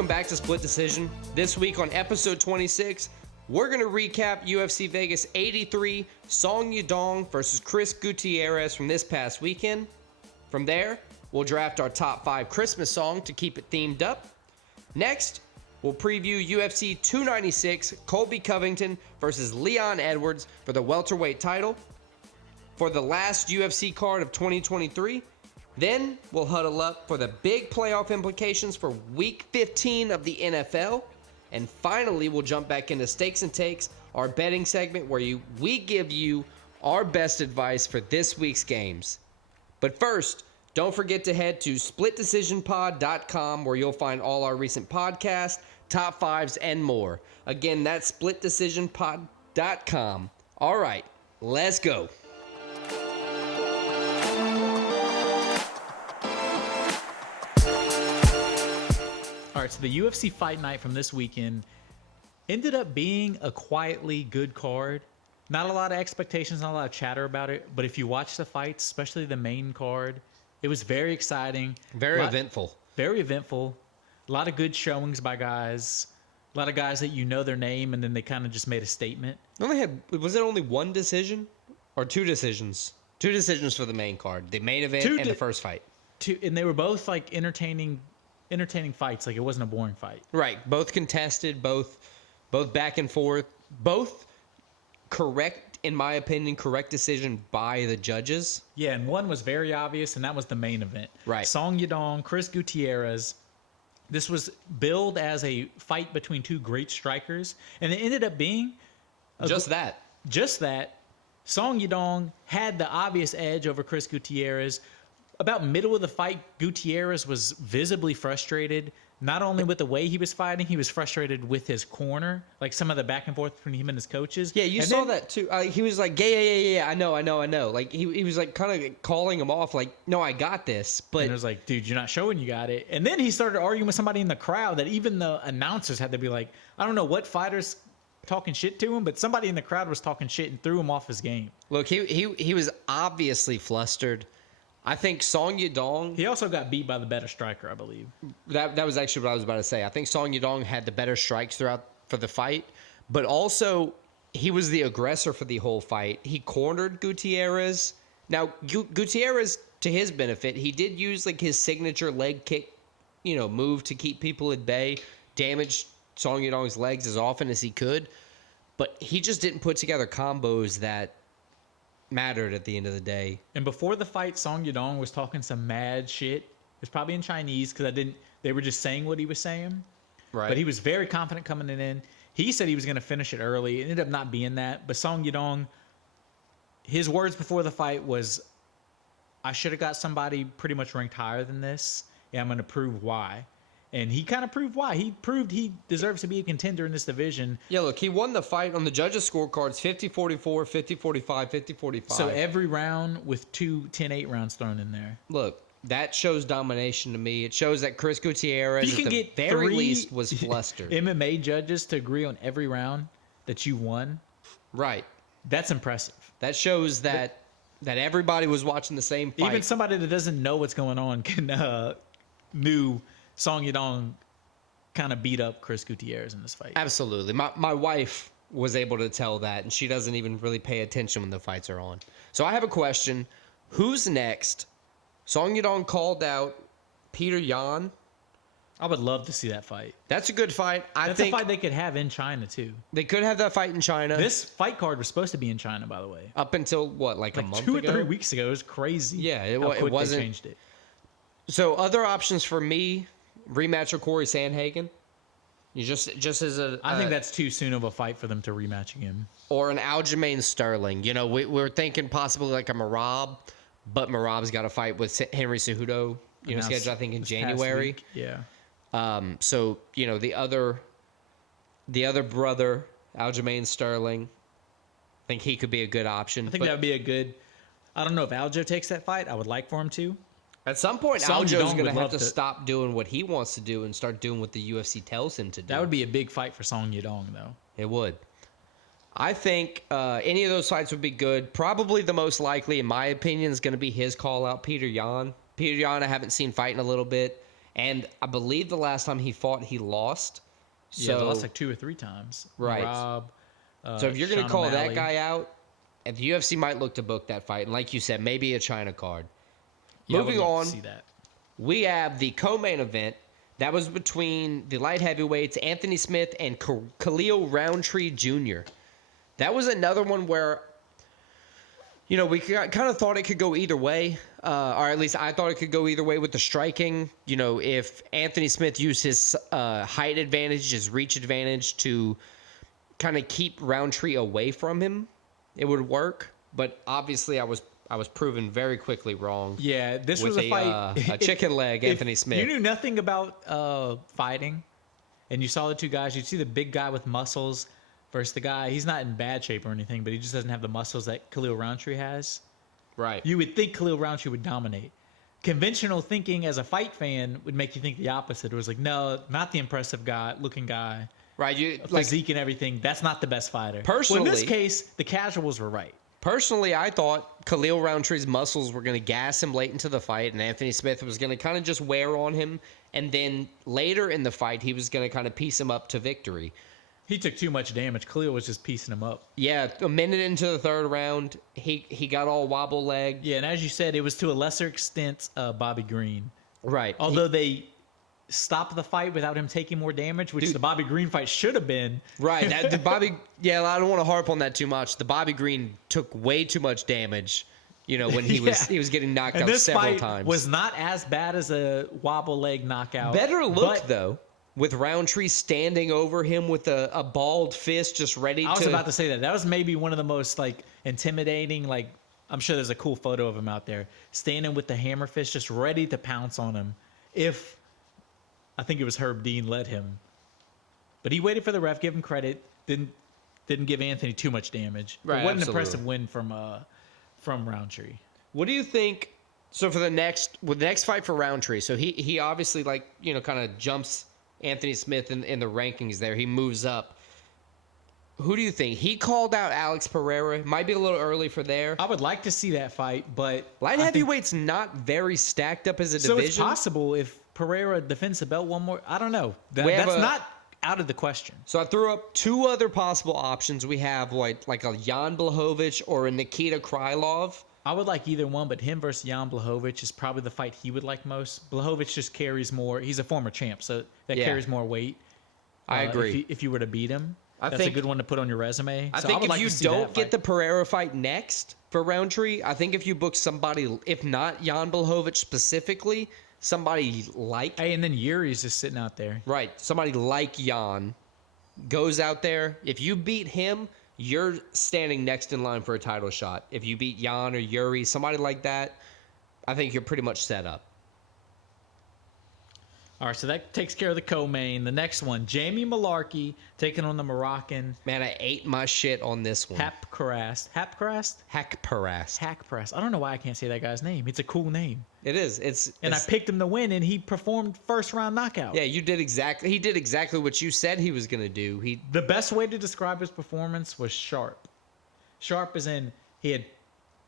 Welcome back to Split Decision. This week on episode 26, we're going to recap UFC Vegas 83, Song Yadong versus Chris Gutierrez from this past weekend. From there, we'll draft our top 5 Christmas song to keep it themed up. Next, we'll preview UFC 296, Colby Covington versus Leon Edwards for the welterweight title. For the last UFC card of 2023, then we'll huddle up for the big playoff implications for Week 15 of the NFL. And finally, we'll jump back into Stakes and Takes, our betting segment where we give you our best advice for this week's games. But first, don't forget to head to splitdecisionpod.com where you'll find all our recent podcasts, top 5s, and more. Again, that's splitdecisionpod.com. All right, let's go. All right, so the UFC Fight Night from this weekend ended up being a quietly good card. Not a lot of expectations, not a lot of chatter about it, but if you watch the fights, especially the main card, it was very exciting. Very eventful. Very eventful. A lot of good showings by guys. A lot of guys that you know their name, and then they kind of just made a statement. Was it only one decision or 2 decisions? 2 decisions for the main card. The main event and the first fight. And they were both like entertaining fights. Like it wasn't a boring fight. Right. Both contested, both back and forth, both correct, in my opinion, correct decision by the judges. Yeah, and one was very obvious, and that was the main event. Right. Song Yadong, Chris Gutierrez. This was billed as a fight between 2 great strikers, and it ended up being Just that. Song Yadong had the obvious edge over Chris Gutierrez. About middle of the fight, Gutierrez was visibly frustrated, not only with the way he was fighting, he was frustrated with his corner, like some of the back and forth between him and his coaches. Yeah, you saw that too. He was like, yeah, I know. Like, he was like kind of calling him off, like, no, I got this. But and it was like, dude, you're not showing you got it. And then he started arguing with somebody in the crowd that even the announcers had to be like, I don't know what fighters talking shit to him, but somebody in the crowd was talking shit and threw him off his game. Look, he was obviously flustered. I think Song Yadong... He also got beat by the better striker, I believe. That was actually what I was about to say. I think Song Yadong had the better strikes for the fight, but also he was the aggressor for the whole fight. He cornered Gutierrez. Now, Gutierrez, to his benefit, he did use like his signature leg kick, move to keep people at bay, damaged Song Yadong's legs as often as he could, but he just didn't put together combos that mattered at the end of the day. And before the fight, Song Yadong was talking some mad shit. It was probably in Chinese because they were just saying what he was saying. Right. But he was very confident coming in. He said he was going to finish it early. It ended up not being that. But Song Yadong, his words before the fight was, I should have got somebody pretty much ranked higher than this. And I'm going to prove why. And he kind of proved why. He proved he deserves to be a contender in this division. Yeah, look, he won the fight on the judges' scorecards 50-44, 50-45, 50-45. So every round with 2 10-8 rounds thrown in there. Look, that shows domination to me. It shows that Chris Gutierrez, at the very least, was flustered. MMA judges to agree on every round that you won. Right. That's impressive. That shows that everybody was watching the same fight. Even somebody that doesn't know what's going on knew Song Yadong kind of beat up Chris Gutierrez in this fight. Absolutely. My wife was able to tell that, and she doesn't even really pay attention when the fights are on. So I have a question. Who's next? Song Yadong called out Peter Yan. I would love to see that fight. That's a good fight. That's a fight they could have in China, too. They could have that fight in China. This fight card was supposed to be in China, by the way. Up until, what, like a month 2 ago? or 3 weeks ago. It was crazy. Yeah, it wasn't. wasn't. They changed it. So other options for me, rematch with Corey Sandhagen. You just as a... I think that's too soon of a fight for them to rematch again. Or an Aljamain Sterling. We're thinking possibly like a Merab, but Merab's got a fight with Henry Cejudo, scheduled I think in January. Yeah. So the other brother, Aljamain Sterling, I think he could be a good option. I think that would be a good... I don't know if Aljo takes that fight. I would like for him to. At some point, Aljo's going to have to stop doing what he wants to do and start doing what the UFC tells him to do. That would be a big fight for Song Yadong, though. It would. I think any of those fights would be good. Probably the most likely, in my opinion, is going to be his call out, Peter Yan. Peter Yan, I haven't seen fight in a little bit. And I believe the last time he fought, he lost. Yeah, they lost like 2 or 3 times. Right. Rob, So if you're going Sean to call O'Malley. that guy out, and the UFC might look to book that fight. And like you said, maybe a China card. Yeah, I would Moving love on, to see that. we have the co-main event. That was between the light heavyweights, Anthony Smith and Khalil Roundtree Jr. That was another one where, we kind of thought it could go either way. Or at least I thought it could go either way with the striking. If Anthony Smith used his height advantage, his reach advantage to kind of keep Roundtree away from him, it would work. But obviously I was proven very quickly wrong. Yeah, this with was a fight. A chicken leg, Anthony Smith. You knew nothing about fighting, and you saw the two guys. You'd see the big guy with muscles versus the guy. He's not in bad shape or anything, but he just doesn't have the muscles that Khalil Roundtree has. Right. You would think Khalil Roundtree would dominate. Conventional thinking as a fight fan would make you think the opposite. It was like, no, not the impressive looking guy. Right. Physique and everything. That's not the best fighter. Personally, well, in this case, the casuals were right. Personally, I thought Khalil Roundtree's muscles were going to gas him late into the fight, and Anthony Smith was going to kind of just wear on him. And then later in the fight, he was going to kind of piece him up to victory. He took too much damage. Khalil was just piecing him up. Yeah, a minute into the third round, he got all wobble leg. Yeah, and as you said, it was to a lesser extent Bobby Green. Right. Although they stopped the fight without him taking more damage, which the Bobby Green fight should have been. Right. The Bobby. Yeah, I don't want to harp on that too much. The Bobby Green took way too much damage. When he was getting knocked and out this several fight times. Was not as bad as a wobble leg knockout. Better look though, with Roundtree standing over him with a balled fist, just ready. I was about to say that. That was maybe one of the most intimidating. I'm sure there's a cool photo of him out there standing with the hammer fist, just ready to pounce on him. If I think it was Herb Dean led him, but he waited for the ref, give him credit. Didn't give Anthony too much damage. Right, what an absolutely. impressive win from Roundtree. What do you think? So for the next fight for Roundtree, so he obviously kind of jumps Anthony Smith in the rankings there. He moves up. Who do you think? He called out Alex Pereira. Might be a little early for there. I would like to see that fight, but Light heavyweight's not very stacked up as a so division. it's possible if Pereira defends the belt one more. I don't know. That's not out of the question. So I threw up 2 other possible options. We have like a Jan Blachowicz or a Nikita Krylov. I would like either one, but him versus Jan Blachowicz is probably the fight he would like most. Blachowicz just carries more. He's a former champ, so that carries more weight. I agree. If you were to beat him, that's think a good one to put on your resume. I think if you don't get the Pereira fight next for Roundtree, I think if you book somebody, if not Jan Blachowicz specifically, somebody like... Hey, and then Yuri's just sitting out there. Right. Somebody like Jan goes out there. If you beat him, you're standing next in line for a title shot. If you beat Jan or Yuri, somebody like that, I think you're pretty much set up. All right, so that takes care of the co-main. The next one, Jamie Malarkey taking on the Moroccan. Man, I ate my shit on this one. Haqparast. Haqparast. Haqparast. I don't know why I can't say that guy's name. It's a cool name. It is. I picked him to win, and he performed first round knockout. Yeah, he did exactly what you said he was going to do. The best way to describe his performance was sharp. Sharp as in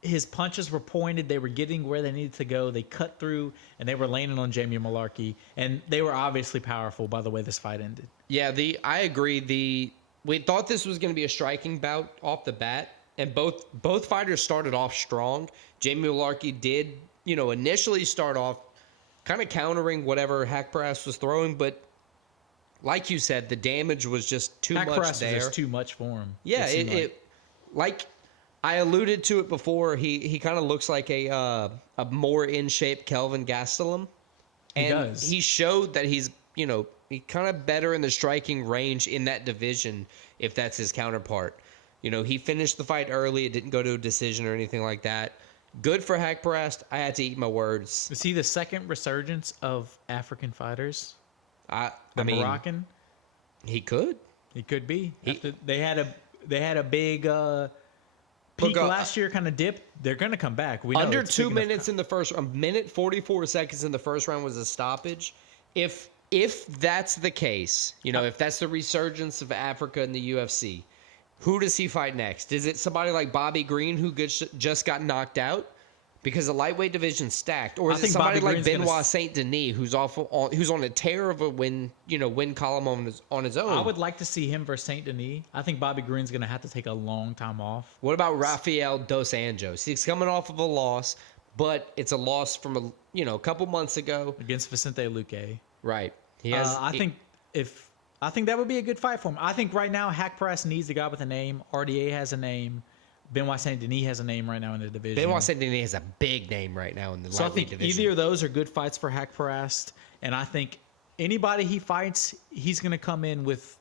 his punches were pointed. They were getting where they needed to go. They cut through, and they were landing on Jamie Malarkey. And they were obviously powerful by the way this fight ended. Yeah, I agree. We thought this was going to be a striking bout off the bat, and both fighters started off strong. Jamie Malarkey did, initially start off kind of countering whatever Haqparast was throwing, but like you said, the damage was just too much there. Haqparast was just too much for him. Yeah, like I alluded to it before. He kind of looks like a more in shape Kelvin Gastelum, and he does. He showed that he's he kind of better in the striking range in that division if that's his counterpart. He finished the fight early. It didn't go to a decision or anything like that. Good for Haqparast. I had to eat my words. Is he the second resurgence of African fighters? I mean, Moroccan. He could be. They had a big peak last year, kind of dip. They're going to come back. We know under 2 minutes in the first. A minute 44 seconds in the first round was a stoppage. If that's the case, if that's the resurgence of Africa in the UFC, who does he fight next? Is it somebody like Bobby Green who just got knocked out? because the lightweight division's stacked, or I is it think somebody Bobby like Green's gonna Benoit Saint Denis who's on a tear of a win column on his own? I would like to see him versus Saint Denis. I think Bobby Green's going to have to take a long time off. What about Rafael dos Anjos? He's coming off of a loss, but it's a loss from a couple months ago Against Vicente Luque. Right. He has. I think that would be a good fight for him. I think right now Hack Press needs a guy with a name. RDA has a name. Benoit Saint Denis has a name right now in the division. Benoit Saint Denis has a big name right now in the So I lightweight think division. either of those are good fights for Hack Parast. And I think anybody he fights, he's going to come in with.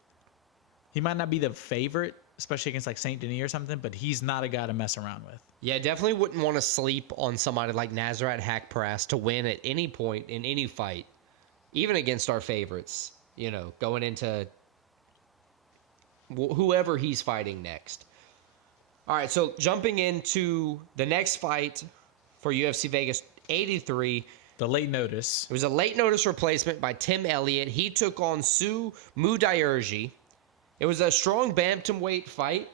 He might not be the favorite, especially against like Saint Denis or something, but he's not a guy to mess around with. Yeah, definitely wouldn't want to sleep on somebody like Nasrat Haqparast to win at any point in any fight, even against our favorites. Going into whoever he's fighting next. All right, so jumping into the next fight for UFC Vegas 83. The late notice. It was a late notice replacement by Tim Elliott. He took on Su Mudaerji. It was a strong bantamweight fight,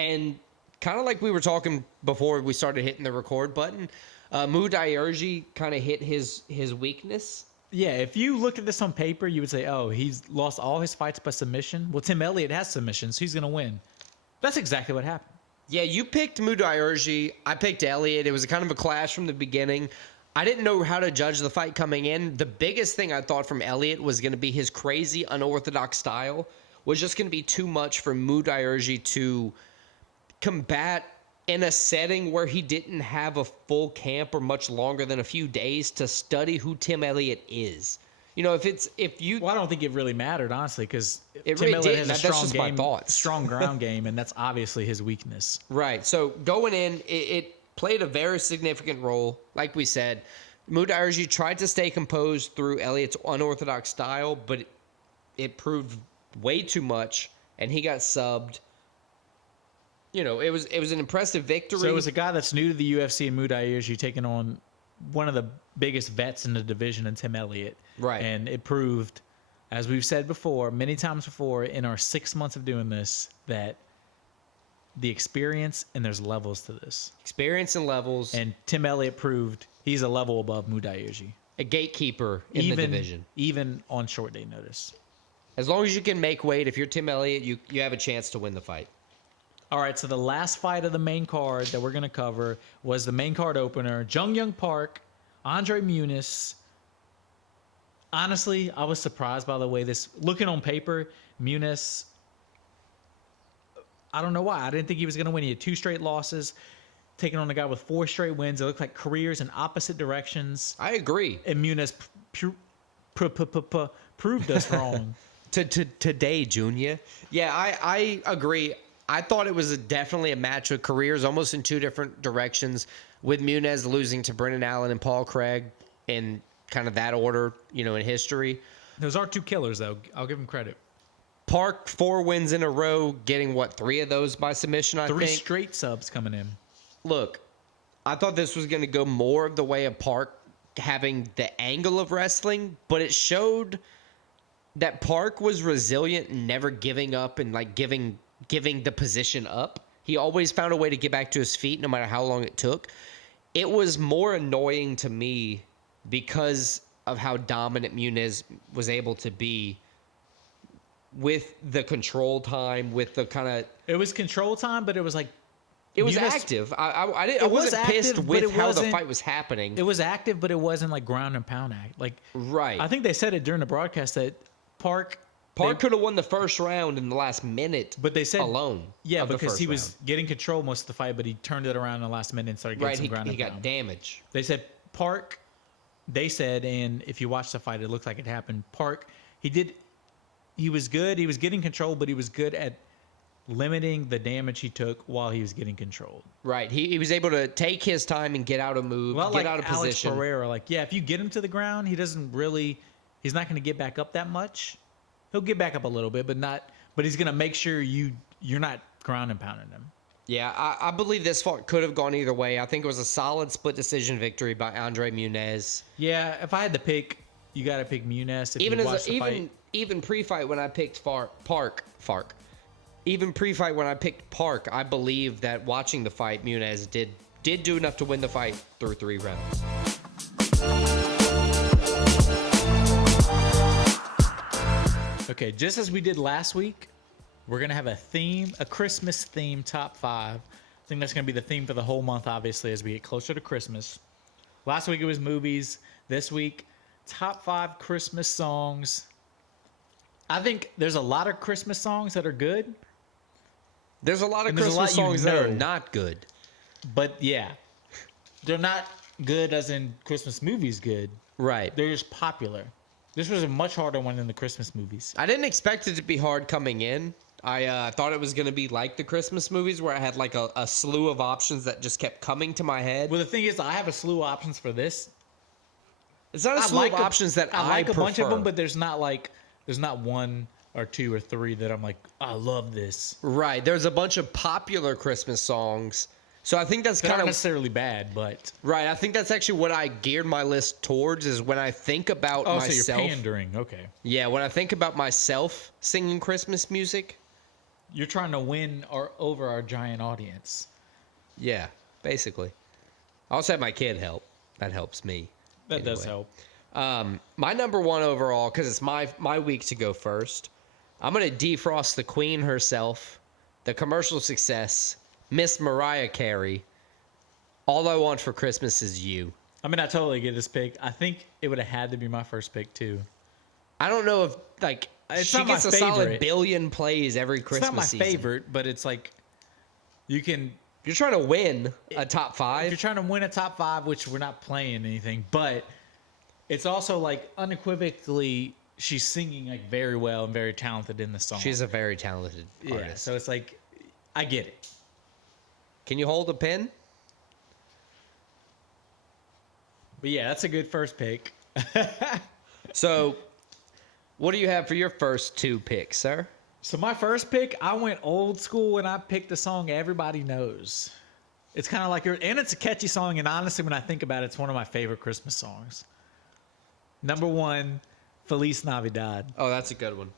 and kind of like we were talking before we started hitting the record button, Mudaerji kind of hit his weakness. Yeah, if you look at this on paper, you would say, oh, he's lost all his fights by submission. Well, Tim Elliott has submissions, so he's going to win. That's exactly what happened. Yeah, you picked Mudaerji. I picked Elliott. It was kind of a clash from the beginning. I didn't know how to judge the fight coming in. The biggest thing I thought from Elliott was going to be his crazy, unorthodox style was just going to be too much for Mudaerji to combat in a setting where he didn't have a full camp or much longer than a few days to study who Tim Elliott is. Well, I don't think it really mattered, honestly, because It Tim really Elliott didn't. has a That's strong just my game, thoughts. strong ground game, and that's obviously his weakness. Right. So going in, it played a very significant role. Like we said, Mudaerji tried to stay composed through Elliott's unorthodox style, but it proved way too much, and he got subbed. It was an impressive victory. So it was a guy that's new to the UFC and Mudaerji taking on one of the biggest vets in the division in Tim Elliott. Right. And it proved, as we've said before, many times before, in our 6 months of doing this, that the experience, and there's levels to this. Experience and levels. And Tim Elliott proved he's a level above Mudaerji. A gatekeeper in the division. Even on short day notice. As long as you can make weight, if you're Tim Elliott, you have a chance to win the fight. All right, so the last fight of the main card that we're going to cover was the main card opener. Jung Young Park, Andre Muniz. Honestly, I was surprised by the way this, looking on paper, Muniz, I don't know why. I didn't think he was going to win. He had 2 straight losses, taking on a guy with 4 straight wins. It looked like careers in opposite directions. I agree. And Muniz proved us wrong. Today, Junior. Yeah, I agree. I thought it was definitely a match of careers, almost in 2 different directions, with Muniz losing to Brendan Allen and Paul Craig in kind of that order, in history. Those are 2 killers, though. I'll give him credit. Park, 4 wins in a row, getting 3 of those by submission, I 3 think. straight subs coming in. Look, I thought this was going to go more of the way of Park having the angle of wrestling, but it showed that Park was resilient and never giving up and giving the position up. He always found a way to get back to his feet no matter how long it took. It was more annoying to me because of how dominant Muniz was able to be with the control time, with the kind of... It was control time, but it was It was Muniz, active. I wasn't pissed with how the fight was happening. It was active, but it wasn't ground and pound act. Right. I think they said it during the broadcast that Park could have won the first round in the last minute, but they said alone. Yeah, of the because first he was round. getting control most of the fight, but he turned it around in the last minute and started getting some ground He and got pound. damage. They said Park. They said, and if you watch the fight, it looks like it happened. Park, he was good. He was getting control, but he was good at limiting the damage he took while he was getting controlled. Right. He was able to take his time and get out of move, get out of Alex position. Pereira, if you get him to the ground, he's not going to get back up that much. He'll get back up a little bit, but he's going to make sure you're not ground and pounding him. Yeah, I believe this fight could have gone either way. I think it was a solid split decision victory by Andre Muniz. Yeah, if I had to pick, you got to pick Muniz. Even pre-fight when I picked Park. Even pre-fight when I picked Park, I believe that watching the fight, Muniz did did do enough to win the fight through 3 rounds. Okay, just as we did last week, we're going to have a Christmas theme top 5. I think that's going to be the theme for the whole month, obviously, as we get closer to Christmas. Last week it was movies. This week, top 5 Christmas songs. I think there's a lot of Christmas songs that are good. There's a lot of Christmas songs that are not good. But yeah, they're not good as in Christmas movies good. Right. They're just popular. This was a much harder one than the Christmas movies. I didn't expect it to be hard coming in. I thought it was going to be like the Christmas movies where I had like a slew of options that just kept coming to my head. Well, the thing is, I have a slew of options for this. It's not a slew of options that I like prefer. A bunch of them, but there's not one or two or three that I'm like, I love this. Right. There's a bunch of popular Christmas songs. So I think that's kind of not necessarily bad, but right. I think that's actually what I geared my list towards is when I think about myself. So you're pandering. Okay. Yeah, when I think about myself singing Christmas music. You're trying to win over our giant audience. Yeah, basically. I also have my kid help. That helps me. That does help. My number one overall, because it's my week to go first, I'm going to defrost the queen herself, the commercial success, Miss Mariah Carey. All I Want for Christmas Is You. I mean, I totally get this pick. I think it would have had to be my first pick, too. I don't know if, like, she gets a solid billion plays every Christmas season. It's not my favorite, but it's like, you're trying to win a top 5. You're trying to win a top 5, which we're not playing anything, but it's also like unequivocally she's singing like very well and very talented in the song. She's a very talented artist. Yeah, so it's like, I get it. Can you hold a pen? But yeah, that's a good first pick. So, what do you have for your first 2 picks, sir? So my first pick, I went old school and I picked a song everybody knows. It's kind of like, and it's a catchy song, and honestly, when I think about it, it's one of my favorite Christmas songs. Number 1, Feliz Navidad. Oh, that's a good one.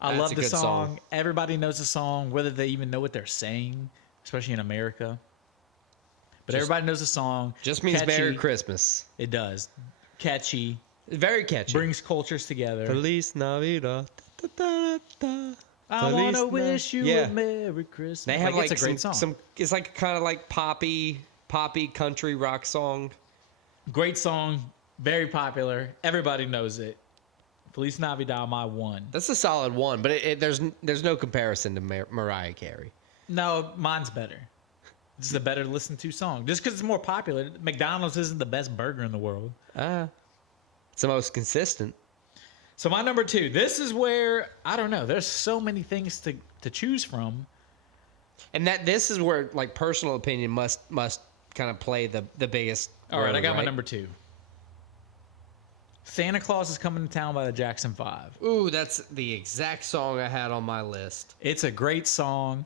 I love the song. Everybody knows the song, whether they even know what they're saying, especially in America. But everybody knows the song. Just means catchy. Merry Christmas. It does. Catchy. Very catchy. Brings cultures together. Feliz Navidad. Da, da, da. I want to wish you a Merry Christmas. They have like it's a great song. It's like kind of like poppy country rock song. Great song. Very popular. Everybody knows it. Feliz Navidad, my 1. That's a solid 1, but there's no comparison to Mariah Carey. No, mine's better. This is a better listened to song. Just because it's more popular. McDonald's isn't the best burger in the world. It's the most consistent. So my number 2. This is where, I don't know. There's so many things to choose from. And this is where like personal opinion must kind of play the biggest All right, role, I got my number 2. Santa Claus is Coming to Town by the Jackson 5. Ooh, that's the exact song I had on my list. It's a great song.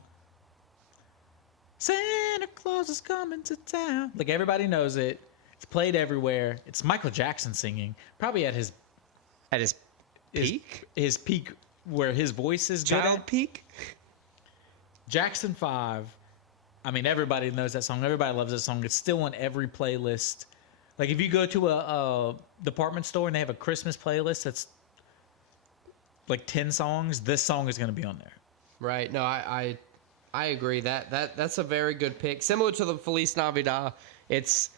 Santa Claus is coming to town. Like, everybody knows it. It's played everywhere. It's Michael Jackson singing. Probably at his peak? His peak where his voice is good Child at. peak? Jackson 5. I mean, everybody knows that song. Everybody loves that song. It's still on every playlist. Like, if you go to a department store and they have a Christmas playlist that's like 10 songs, this song is going to be on there. Right. No, I agree. That's a very good pick. Similar to the Feliz Navidad, it's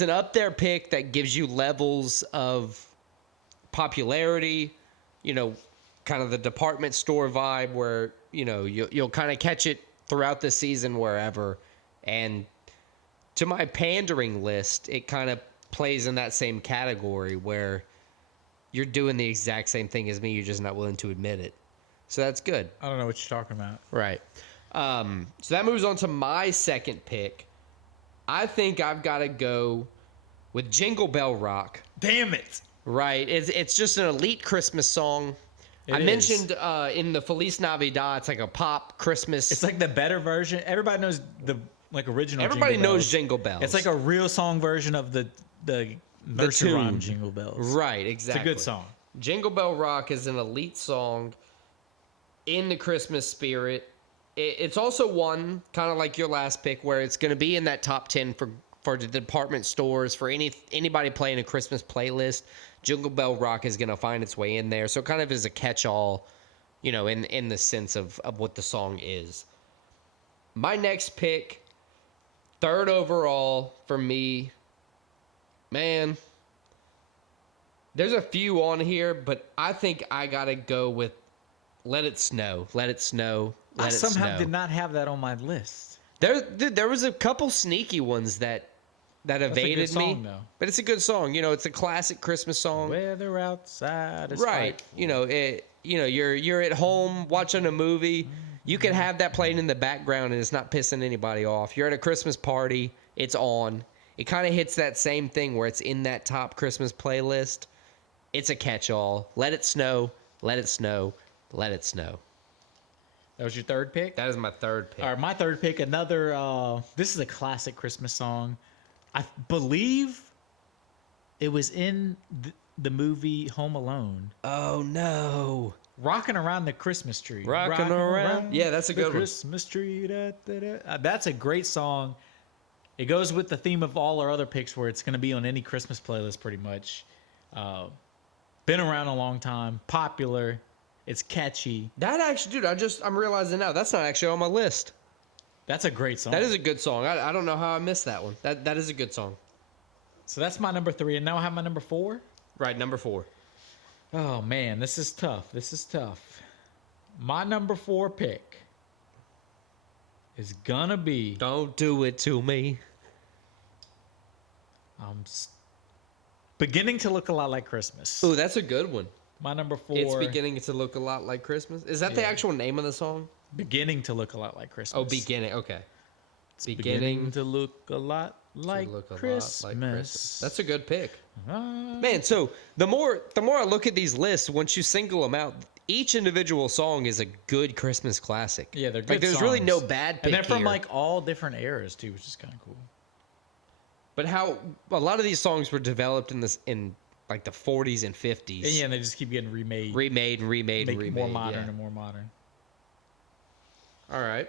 an up there pick that gives you levels of popularity, kind of the department store vibe where, you'll kind of catch it throughout the season wherever. And to my pandering list, it kind of plays in that same category where you're doing the exact same thing as me. You're just not willing to admit it. So that's good. I don't know what you're talking about. Right. So that moves on to my second pick. I think I've got to go with Jingle Bell Rock. Damn it. Right. It's just an elite Christmas song. I mentioned in the Feliz Navidad, it's like a pop Christmas. It's like the better version. Everybody knows the original. Everybody knows Jingle Bells. It's like a real song version of the nursery rhyme Jingle Bells. Right, exactly. It's a good song. Jingle Bell Rock is an elite song in the Christmas spirit. it's also one, kind of like your last pick, where it's going to be in that top 10 for the department stores, for anybody playing a Christmas playlist. Jingle Bell Rock is going to find its way in there. So it kind of is a catch-all, in the sense of what the song is. My next pick, third overall for me, man, there's a few on here, but I think I got to go with Let It Snow. Let It Snow. Let It Snow. I somehow did not have that on my list. There was a couple sneaky ones that evaded song, me. though. But it's a good song. It's a classic Christmas song. Weather outside is Right. frightful. You're at home watching a movie. You can have that playing in the background and it's not pissing anybody off. You're at a Christmas party, it's on. It kind of hits that same thing where it's in that top Christmas playlist. It's a catch-all. Let it snow, let it snow, let it snow. That was your third pick? That is my third pick. All right, my third pick, this is a classic Christmas song. I believe it was in the movie Home Alone. Oh, no. Rocking Around the Christmas Tree. Rocking around. Yeah, that's a good one. Christmas tree. That's a great song. It goes with the theme of all our other picks where it's going to be on any Christmas playlist pretty much. Been around a long time. Popular. It's catchy. That actually, dude, I'm realizing now, that's not actually on my list. That's a great song. That is a good song. I don't know how I missed that one. That is a good song. So that's my number 3. And now I have my number 4? Right, number 4. Oh, man, this is tough. My number 4 pick is gonna be... Don't do it to me. Beginning to Look a Lot Like Christmas. Ooh, that's a good one. My number 4. It's beginning to look a lot like Christmas. Is that the actual name of the song? Beginning to Look a Lot Like Christmas. Oh, beginning. Okay. It's beginning to look a lot like Christmas. That's a good pick. Man, so the more I look at these lists, once you single them out, each individual song is a good Christmas classic. Yeah, they're good Like, there's songs. really no bad pick And they're from here. like all different eras too, which is kind of cool. But how a lot of these songs were developed in like the 40s and 50s. And yeah, and they just keep getting remade. Remade and remade and Make remade. more modern yeah. and more modern. All right.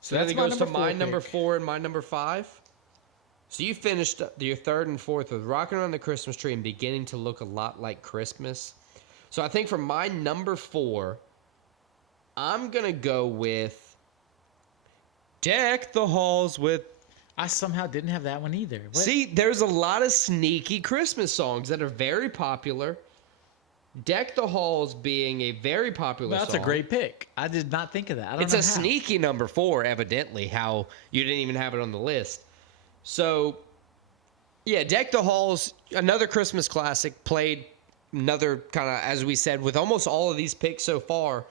So that's then it my goes to number my 4 number pick. 4 and my number 5. So you finished your third and fourth with Rocking Around the Christmas Tree and Beginning to Look a Lot Like Christmas. So I think for my number 4, I'm going to go with Deck the Halls with... I somehow didn't have that one either. What? See, there's a lot of sneaky Christmas songs that are very popular. Deck the Halls being a very popular That's song. a great pick. I did not think of that. I don't It's know a how. sneaky number 4, evidently, how you didn't even have it on the list. So, yeah, Deck the Halls, another Christmas classic, played another kind of, as we said, with almost all of these picks so far,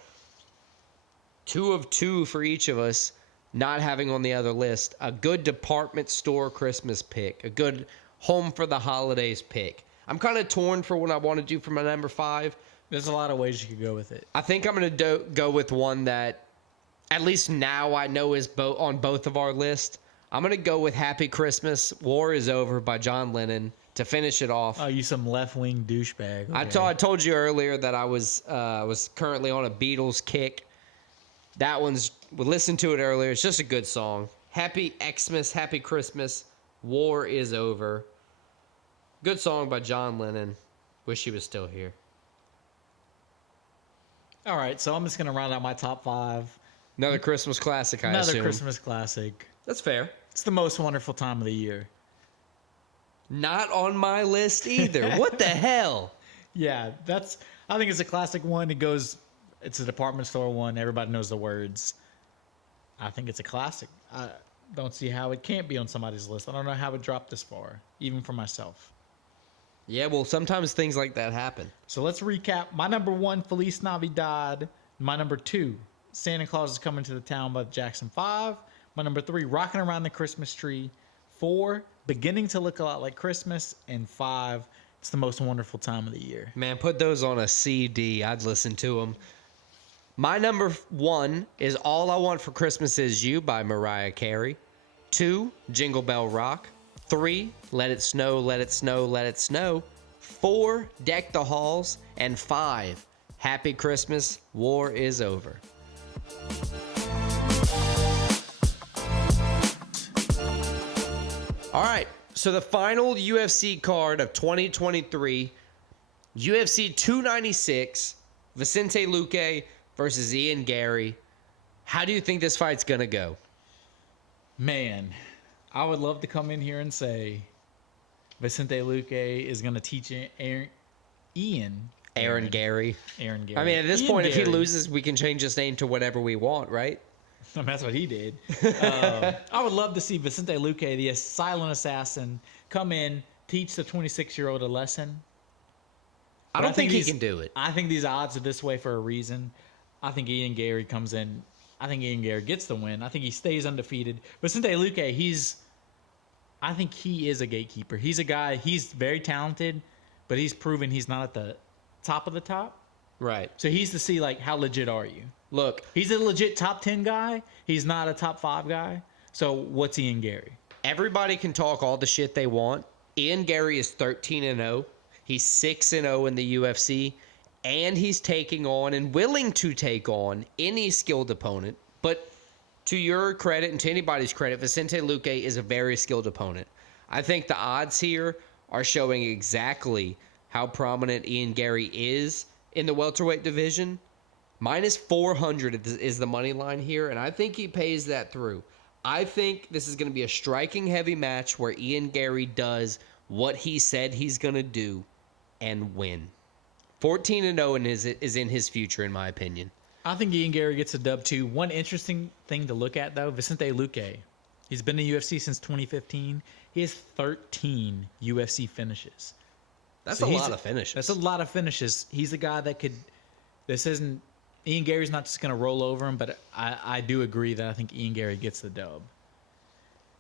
2 of 2 for each of us, not having on the other list. A good department store Christmas pick, a good home for the holidays pick. I'm kind of torn for what I want to do for my number 5. There's a lot of ways you could go with it. I think I'm going to go with one that, at least now I know is on both of our lists. I'm going to go with Happy Christmas, War is Over by John Lennon to finish it off. Oh, you some left-wing douchebag. Okay. I told you earlier that I was currently on a Beatles kick. That one's, we listened to it earlier. It's just a good song. Happy Xmas, Happy Christmas, War is Over. Good song by John Lennon. Wish he was still here. All right, so I'm just going to round out my top 5. Another Christmas classic, I assume. Another Christmas classic. That's fair. It's the most wonderful time of the year. Not on my list either. What the hell? Yeah, I think it's a classic one. It's a department store one. Everybody knows the words. I think it's a classic. I don't see how it can't be on somebody's list. I don't know how it dropped this far, even for myself. Yeah, well, sometimes things like that happen. So let's recap. My number 1, Feliz Navidad. My number 2, Santa Claus is Coming to the Town by the Jackson 5. My number 3, Rocking Around the Christmas Tree. 4, Beginning to Look a Lot Like Christmas. And 5, It's the Most Wonderful Time of the Year. Man, put those on a CD. I'd listen to them. My number 1 is All I Want for Christmas Is You by Mariah Carey. 2, Jingle Bell Rock. 3, Let It Snow, Let It Snow, Let It Snow. 4, Deck the Halls. And 5, Happy Christmas, War is Over. All right, so the final UFC card of 2023, UFC 296, Vicente Luque versus Ian Gary. How do you think this fight's going to go? Man, I would love to come in here and say Vicente Luque is going to teach Aaron Gary. Aaron Gary. I mean, at this Ian point, if he Gary. loses, we can change his name to whatever we want, right? I mean, that's what he did. I would love to see Vicente Luque, the silent assassin, come in, teach the 26-year-old a lesson. I don't think he can do it. I think these odds are this way for a reason. I think Ian Gary comes in. I think Ian Gary gets the win. I think he stays undefeated. Vicente Luque, I think he is a gatekeeper. He's a guy, he's very talented, but he's proven he's not at the top of the top. Right. So he's to see, like, how legit are you? Look, He's a legit top 10 guy. He's not a top 5 guy. So what's Ian Gary? everybody can talk all the shit they want. Ian Gary is 13-0. He's 6-0 in the UFC. And he's taking on and willing to take on any skilled opponent. But to your credit and to anybody's credit, Vicente Luque is a very skilled opponent. I think the odds here are showing exactly how prominent Ian Gary is in the welterweight division. Minus 400 is the money line here, and I think he pays that through. I think this is going to be a striking heavy match where Ian Gary does what he said he's going to do and win. 14-0 is in his future, in my opinion. I think Ian Gary gets a dub too. One interesting thing to look at, though, Vicente Luque. He's been in the UFC since 2015. He has 13 UFC finishes. That's a lot of finishes. That's a lot of finishes. He's a guy that could. This isn't. Ian Gary's not just going to roll over him, but I do agree that I think Ian Gary gets the dub.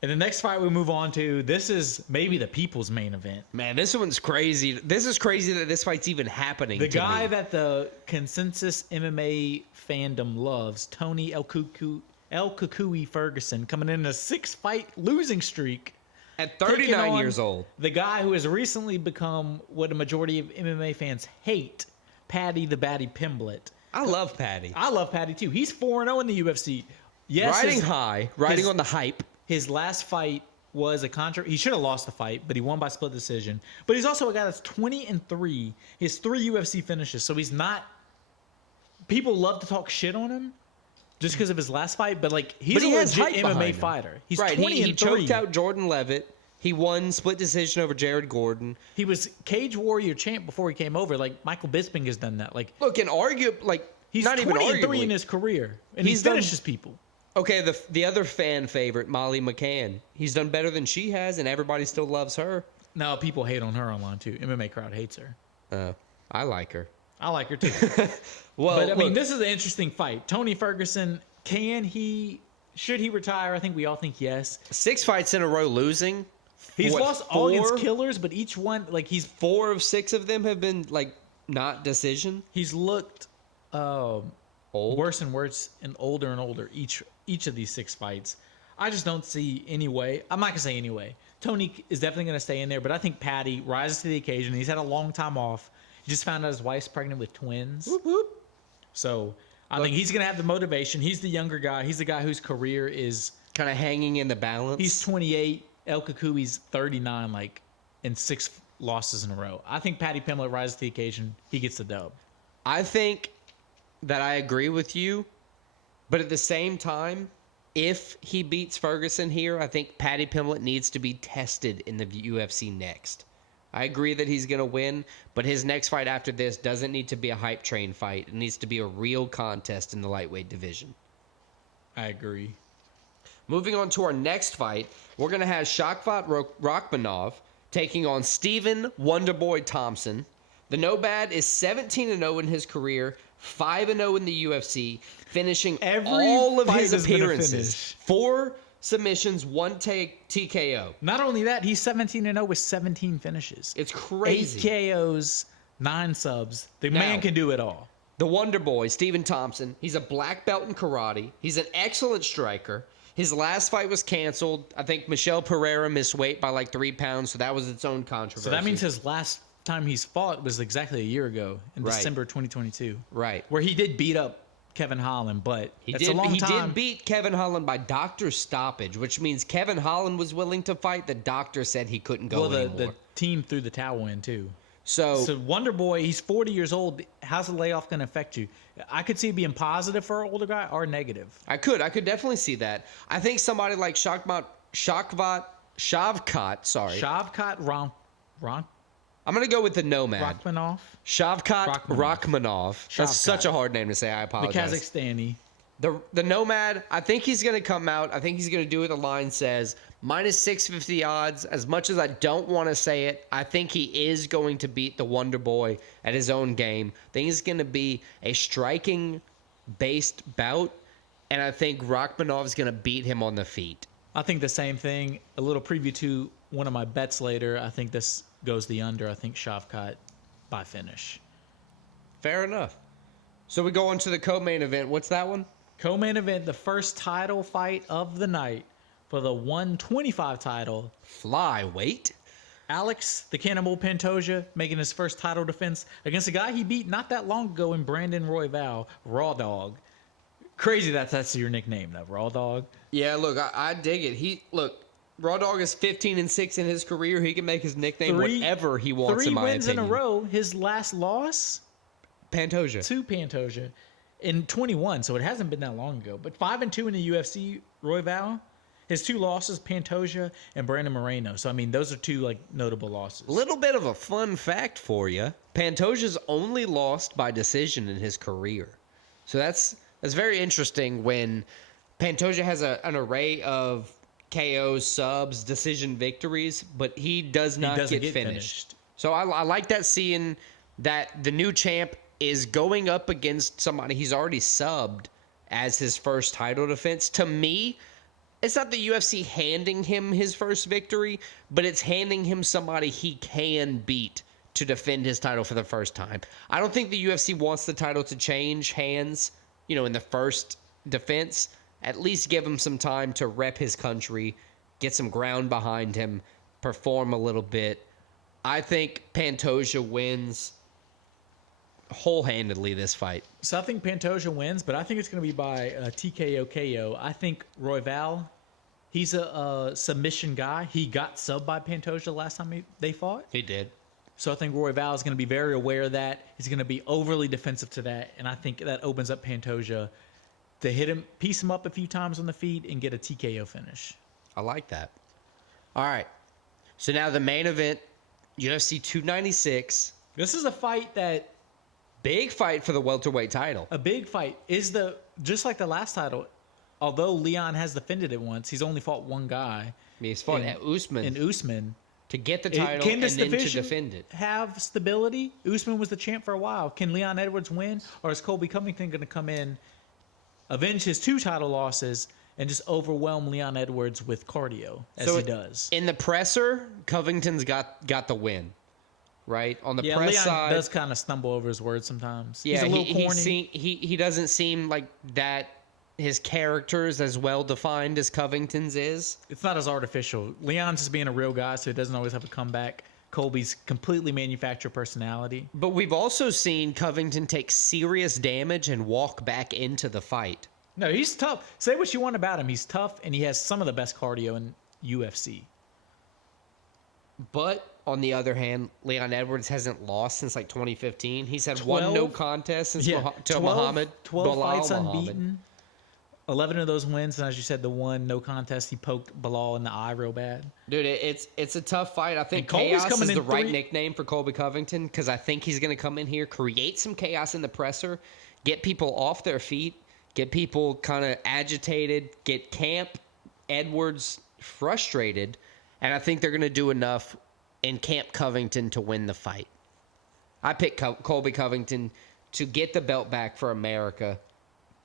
And the next fight we move on to, this is maybe the people's main event. Man, this one's crazy. This is crazy that this fight's even happening. The guy that the consensus MMA fandom loves, Tony El Kukui Ferguson, coming in a 6-fight losing streak. At 39 years old. The guy who has recently become what a majority of MMA fans hate, Paddy the Batty Pimblett. I love Paddy. I love Paddy too. He's 4-0 in the UFC. Yes, riding on the hype. His last fight was a he should have lost the fight, but he won by split decision. But he's also a guy that's 20-3. He has 3 UFC finishes, so he's not. People love to talk shit on him just because of his last fight, but like he's a legit MMA fighter. He's right. 20-3. He choked out Jordan Levitt. He won split decision over Jared Gordon. He was Cage Warrior champ before he came over. Like Michael Bisping has done that. Like look, and he's not even 20-3 in his career, and he finishes people. Okay, the other fan favorite, Molly McCann. He's done better than she has, and everybody still loves her. No, people hate on her online too. MMA crowd hates her. I like her. I like her too. Well, but I mean, this is an interesting fight. Tony Ferguson, should he retire? I think we all think yes. 6 fights in a row losing. He's lost all against killers, but each one, like 4 of 6 of them have been like not decision. He's looked worse and worse and older each of these 6 fights. I just don't see any way. I'm not gonna say any way. Tony is definitely gonna stay in there, but I think Paddy rises to the occasion. He's had a long time off. He just found out his wife's pregnant with twins. Whoop, whoop. So I think he's gonna have the motivation. He's the younger guy. He's the guy whose career is kind of hanging in the balance. He's 28. El Kukui's 39, in 6 losses in a row. I think Paddy Pimblett rises to the occasion. He gets the dub. I think that I agree with you, but at the same time, if he beats Ferguson here, I think Paddy Pimblett needs to be tested in the UFC next. I agree that he's going to win, but his next fight after this doesn't need to be a hype train fight. It needs to be a real contest in the lightweight division. I agree. Moving on to our next fight, we're going to have Shavkat Rakhmonov taking on Stephen Wonderboy Thompson. The Nomad is 17-0 in his career, 5-0 in the UFC, finishing all of his appearances. 4 submissions, 1 TKO. Not only that, he's 17-0 with 17 finishes. It's crazy. 8 KOs, 9 subs. The man can do it all. The Wonder Boy, Stephen Thompson, he's a black belt in karate. He's an excellent striker. His last fight was canceled. I think Michelle Pereira missed weight by 3 pounds, so that was its own controversy. So that means his last time he's fought was exactly a year ago in December 2022. Right. Where he did beat up Kevin Holland, but He that's a long time. did beat Kevin Holland by doctor stoppage, which means Kevin Holland was willing to fight. The doctor said he couldn't go anymore. The team threw the towel in too. So Wonder Boy, he's 40 years old. How's the layoff going to affect you? I could see it being positive for an older guy or negative. I could definitely see that. I think somebody like Shavkat, I'm going to go with the Nomad. Rachmanov. Shavkat Rachmanov. That's such a hard name to say. I The apologize. Kazakhstani. The Nomad, I think he's going to come out. I think he's going to do what the line says. Minus 650 odds. As much as I don't want to say it, I think he is going to beat the Wonder Boy at his own game. I think it's going to be a striking-based bout, and I think Rachmanov is going to beat him on the feet. I think the same thing. A little preview to one of my bets later. I think this goes the under. I think Shavkat by finish. Fair enough. So we go on to the co-main event. What's that one? Co-main event, the first title fight of the night for the 125 title. Flyweight. Alex, the Cannibal Pantoja, making his first title defense against a guy he beat not that long ago in Brandon Royval, Raw Dog. Crazy that's your nickname, though, Raw Dog. Yeah, look, I dig it. Raw Dog is 15-6 in his career. He can make his nickname whatever he wants, in my opinion. 3 wins in a row. His last loss? Pantoja. To Pantoja in 21, so it hasn't been that long ago. But 5-2 in the UFC, Royval. His 2 losses, Pantoja and Brandon Moreno. So, I mean, those are 2, notable losses. Little bit of a fun fact for you. Pantoja's only lost by decision in his career. So that's very interesting when Pantoja has an array of KOs, subs, decision victories, but he does not get finished. So I like that, seeing that the new champ is going up against somebody he's already subbed as his first title defense. To me, it's not the UFC handing him his first victory, but it's handing him somebody he can beat to defend his title for the first time. I don't think the UFC wants the title to change hands, in the first defense. At least give him some time to rep his country, get some ground behind him, perform a little bit. I think Pantoja wins whole-handedly this fight. So I think Pantoja wins, but I think it's going to be by TKO KO. I think Royval, he's a submission guy. He got subbed by Pantoja last time they fought. He did. So I think Royval is going to be very aware of that. He's going to be overly defensive to that, and I think that opens up Pantoja to hit him, piece him up a few times on the feet, and get a TKO finish. I like that. All right. So now the main event, UFC 296. This is a fight that... Big fight for the welterweight title. A big fight. Just like the last title, although Leon has defended it once, he's only fought one guy. He's fought Usman. And Usman. To get the title and then to defend it. Have stability? Usman was the champ for a while. Can Leon Edwards win? Or is Colby Covington going to come in, avenge his 2 title losses, and just overwhelm Leon Edwards with cardio, as he does? In the presser, Covington's got the win. Right? On the press Leon side, does kind of stumble over his words sometimes. Yeah, he's a little corny. He doesn't seem like that. His character is as well defined as Covington's is. It's not as artificial. Leon's just being a real guy, so he doesn't always have a comeback. Colby's completely manufactured personality. But we've also seen Covington take serious damage and walk back into the fight. No, he's tough. Say what you want about him. He's tough, and he has some of the best cardio in UFC. But on the other hand, Leon Edwards hasn't lost since 2015. He's had 1 no contest since to Muhammad. 12 fights unbeaten. 11 of those wins, and as you said, the 1 no contest, he poked Bilal in the eye real bad. Dude, it's a tough fight. I think chaos is the right nickname for Colby Covington, because I think he's going to come in here, create some chaos in the presser, get people off their feet, get people kind of agitated, get Camp Edwards frustrated, and I think they're going to do enough in Camp Covington to win the fight. I picked Colby Covington to get the belt back for America,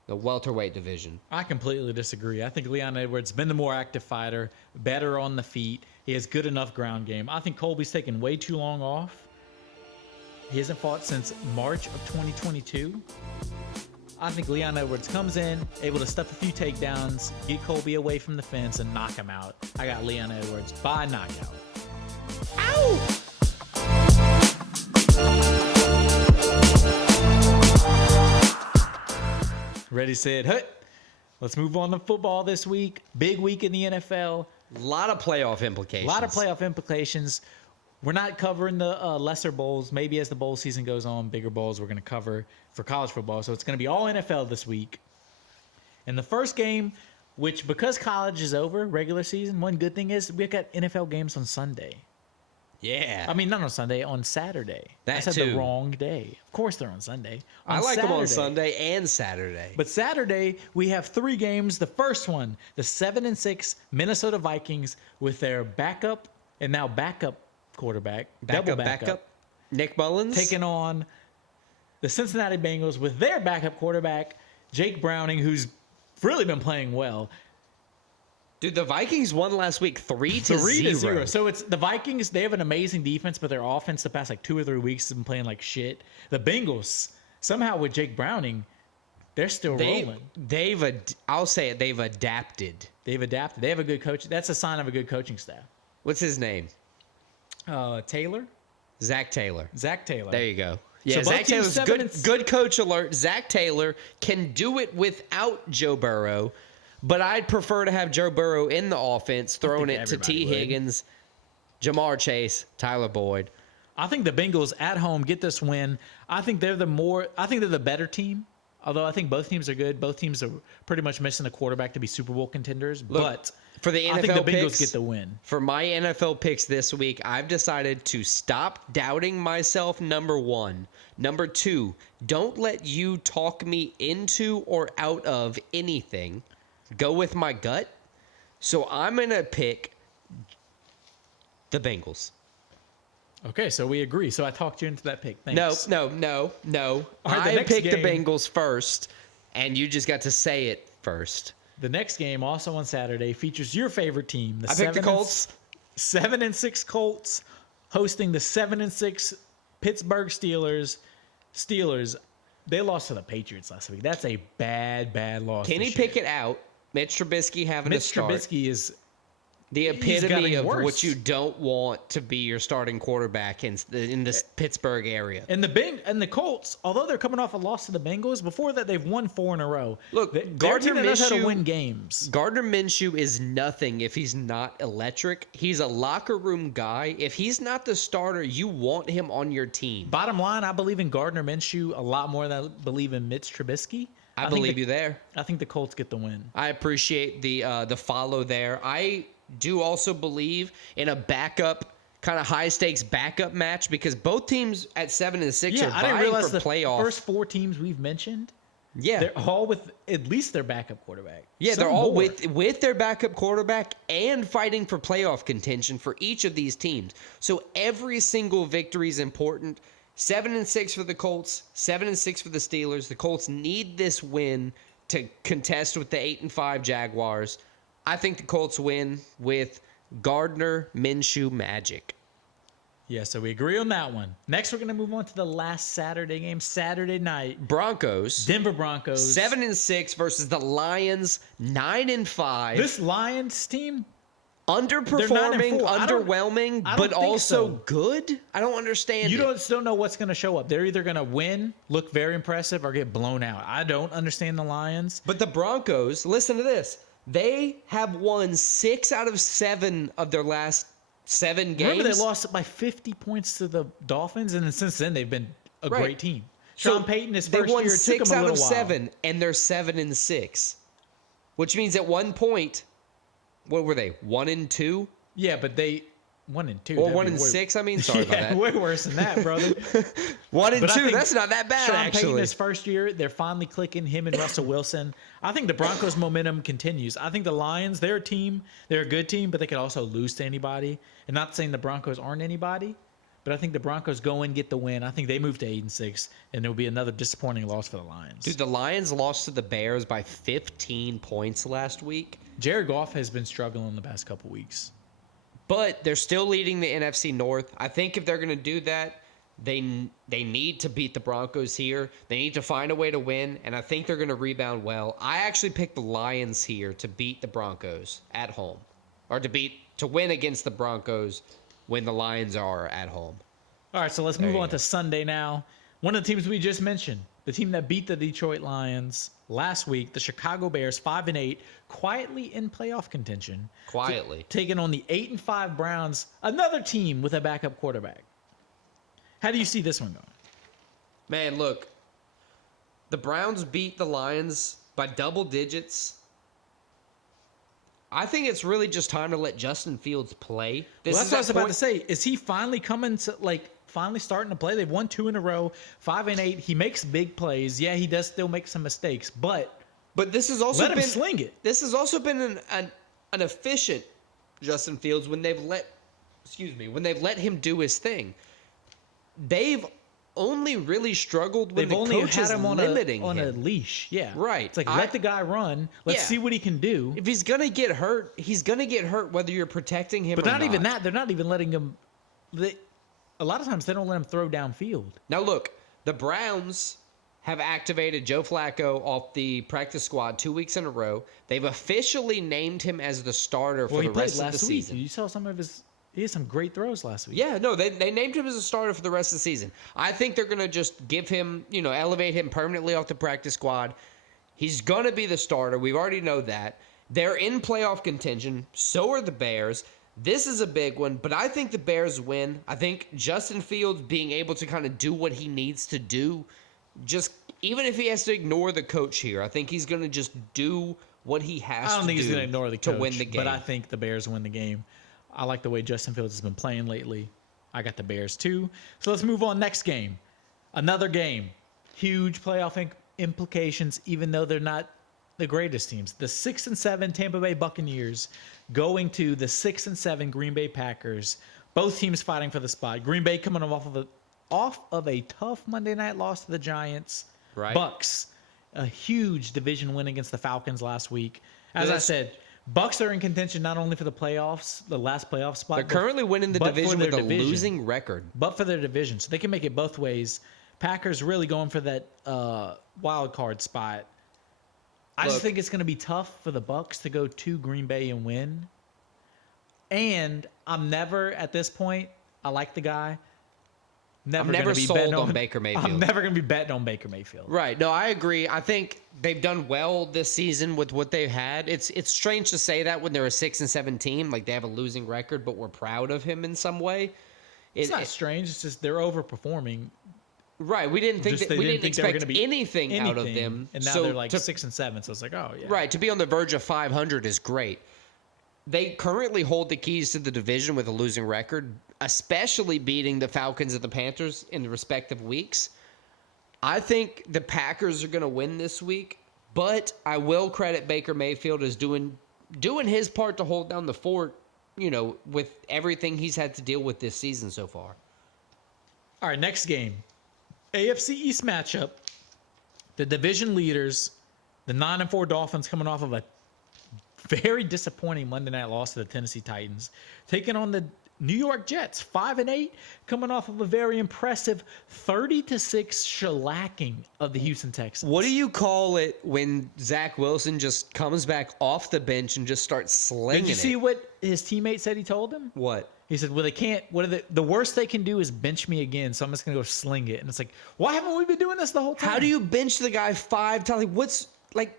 the welterweight division. I completely disagree. I think Leon Edwards been the more active fighter, better on the feet. He has good enough ground game. I think Colby's taken way too long off. He hasn't fought since March of 2022. I think Leon Edwards comes in, able to stuff a few takedowns, get Colby away from the fence, and knock him out. I got Leon Edwards by knockout. Ow! Ready, set, hut. Let's move on to football this week. Big week in the NFL. A lot of playoff implications. We're not covering the lesser bowls. Maybe as the bowl season goes on, bigger bowls we're going to cover for college football. So it's going to be all NFL this week. And the first game, which because college is over, regular season, one good thing is we got NFL games on Sunday. Yeah. I mean, not on Sunday, on Saturday. That I said too. the wrong day. Of course they're on Sunday. I like them on Sunday and Saturday. But Saturday, we have 3 games. The first one, the 7-6 Minnesota Vikings with their backup and now backup quarterback, double backup, Nick Mullins, taking on the Cincinnati Bengals with their backup quarterback, Jake Browning, who's really been playing well. Dude, the Vikings won last week 3-0. So it's the Vikings. They have an amazing defense, but their offense the past like 2 or 3 weeks has been playing like shit. The Bengals somehow with Jake Browning, they're still rolling. I'll say it. They've adapted. They've adapted. They have a good coach. That's a sign of a good coaching staff. What's his name? Taylor. Zach Taylor. There you go. Yeah, so Zach Taylor's good coach alert. Zach Taylor can do it without Joe Burrow, but I'd prefer to have Joe Burrow in the offense, throwing it to T. Higgins, Jamar Chase, Tyler Boyd. I think the Bengals at home get this win. I think they're the better team. Although I think both teams are good. Both teams are pretty much missing a quarterback to be Super Bowl contenders. But for the NFL I think the Bengals picks, get the win. For my NFL picks this week, I've decided to stop doubting myself, number 1. Number 2, don't let you talk me into or out of anything. Go with my gut. So I'm going to pick the Bengals. Okay, so we agree. So I talked you into that pick. Thanks. No. Right, I picked the Bengals first, and you just got to say it first. The next game, also on Saturday, features your favorite team. I picked the Colts. 7-6 Colts hosting the 7-6 Pittsburgh Steelers. They lost to the Patriots last week. That's a bad loss. Kenny Pickett out. Mitch Trubisky having to start. Mitch Trubisky is the epitome of what you don't want to be your starting quarterback in this Pittsburgh area. And the Colts, although they're coming off a loss to the Bengals, before that they've won 4 in a row. Look, Gardner knows how to win games. Gardner Minshew is nothing if he's not electric. He's a locker room guy. If he's not the starter, you want him on your team. Bottom line, I believe in Gardner Minshew a lot more than I believe in Mitch Trubisky. I believe you there. I think the Colts get the win. I appreciate the follow there. I do also believe in a backup, kind of high-stakes backup match because both teams at 7-6 are vying for playoff. The first 4 teams we've mentioned, they're all with at least their backup quarterback. Yeah, they're all with their backup quarterback and fighting for playoff contention for each of these teams. So every single victory is important. 7-6 for the Colts, 7-6 for the Steelers. The Colts need this win to contest with the 8-5 Jaguars. I think the Colts win with Gardner Minshew magic. Yeah, so we agree on that one. Next, we're going to move on to the last Saturday game, Saturday night. Denver Broncos. 7-6 versus the Lions, 9-5. This Lions team, underperforming, underwhelming, but also so. good. I don't understand. You still know what's going to show up. They're either going to win, look very impressive, or get blown out. I don't understand the Lions. But the Broncos, listen to this. They have won 6 out of 7 of their last 7 games. Remember, they lost by 50 points to the Dolphins, and then since then they've been a great team. Sean Payton, his first year, they won 6 out of 7, and they're 7-6, which means at one point, what were they? 1-2? Yeah, but they 1-2 or 1-6. I mean, sorry about that. Way worse than that, brother. 1-2. That's not that bad. Sean actually. Payton, his first year, they're finally clicking. Him and Russell Wilson. I think the Broncos' momentum continues. I think the Lions, they're a team. They're a good team, but they could also lose to anybody. And not saying the Broncos aren't anybody, but I think the Broncos go and get the win. I think they move to 8-6, and there will be another disappointing loss for the Lions. Dude, the Lions lost to the Bears by 15 points last week. Jared Goff has been struggling the past couple weeks. But they're still leading the NFC North. I think if they're going to do that, they need to beat the Broncos here. They need to find a way to win, and I think they're going to rebound well. I actually picked the Lions here to beat the Broncos at home, or to win against the Broncos when the Lions are at home. All right, so let's move on to Sunday now. One of the teams we just mentioned, the team that beat the Detroit Lions last week, the Chicago Bears, 5-8, quietly in playoff contention. Quietly. Taking on the 8-5 Browns, another team with a backup quarterback. How do you see this one going? Man, look. The Browns beat the Lions by double digits. I think it's really just time to let Justin Fields play. That's what I was about to say. Is he finally coming to, finally starting to play? They've won 2 in a row, 5-8. He makes big plays. Yeah, he does still make some mistakes, but this has also let him sling it. This has also been an efficient Justin Fields when they've let him do his thing. They've only really struggled when the coach is limiting him on a leash. Yeah, right. It's like let the guy run. Let's see what he can do. If he's gonna get hurt, he's gonna get hurt whether you're protecting him. But or not even that. They're not even letting him. A lot of times they don't let him throw downfield. Now look, the Browns have activated Joe Flacco off the practice squad 2 weeks in a row. They've officially named him as the starter for the rest of the season. You saw some of his. He had some great throws last week. Yeah, no, they named him as a starter for the rest of the season. I think they're going to just give him, elevate him permanently off the practice squad. He's going to be the starter. We already know that. They're in playoff contention. So are the Bears. This is a big one, but I think the Bears win. I think Justin Fields being able to kind of do what he needs to do, just even if he has to ignore the coach here, I think he's going to just do what he has to do. I don't think he's going to ignore the coach to win the game. But I think the Bears win the game. I like the way Justin Fields has been playing lately. I got the Bears too. So let's move on. Next game. Another game. Huge playoff implications, even though they're not the greatest teams. The 6-7 Tampa Bay Buccaneers going to the 6-7 Green Bay Packers. Both teams fighting for the spot. Green Bay coming off of a tough Monday night loss to the Giants. Right. Bucks, a huge division win against the Falcons last week. As I said, Bucks are in contention not only for the playoffs, the last playoff spot. They're currently winning the division with a losing record. But for their division. So they can make it both ways. Packers really going for that wild card spot. I just think it's going to be tough for the Bucks to go to Green Bay and win. And I'm never, at this point, I like the guy. I'm never sold on Baker Mayfield. I'm never going to be betting on Baker Mayfield. Right. No, I agree. I think they've done well this season with what they've had. It's strange to say that when they're a 6-7 team, like they have a losing record, but we're proud of him in some way. It's not strange. It's just they're overperforming. Right. We didn't think we didn't expect anything out of them. And now they're like 6-7. So it's like, oh, yeah. Right. To be on the verge of 500 is great. They currently hold the keys to the division with a losing record, especially beating the Falcons and the Panthers in the respective weeks. I think the Packers are going to win this week, but I will credit Baker Mayfield as doing his part to hold down the fort, with everything he's had to deal with this season so far. All right, next game. AFC East matchup. The division leaders, the 9-4 Dolphins coming off of a very disappointing Monday night loss to the Tennessee Titans, taking on the New York Jets, 5-8, coming off of a very impressive 30-6 shellacking of the Houston Texans. What do you call it when Zach Wilson just comes back off the bench and just starts slinging it? Did you see what his teammate said he told him? What? He said, well, they can't, the worst they can do is bench me again, so I'm just going to go sling it. And it's like, why haven't we been doing this the whole time? How do you bench the guy 5 times?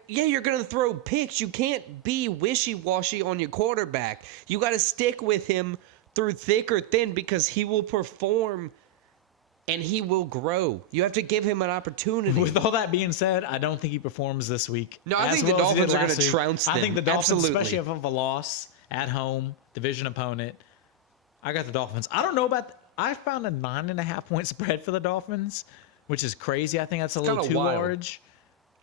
You're going to throw picks. You can't be wishy-washy on your quarterback. You got to stick with him through thick or thin because he will perform and he will grow. You have to give him an opportunity. With all that being said, I don't think he performs this week. No, I think the Dolphins are going to trounce them. I think the Dolphins, Absolutely. especially off of a loss at home, division opponent, I got the Dolphins. I don't know about I found a 9.5-point spread for the Dolphins, which is crazy. I think that's a little too large.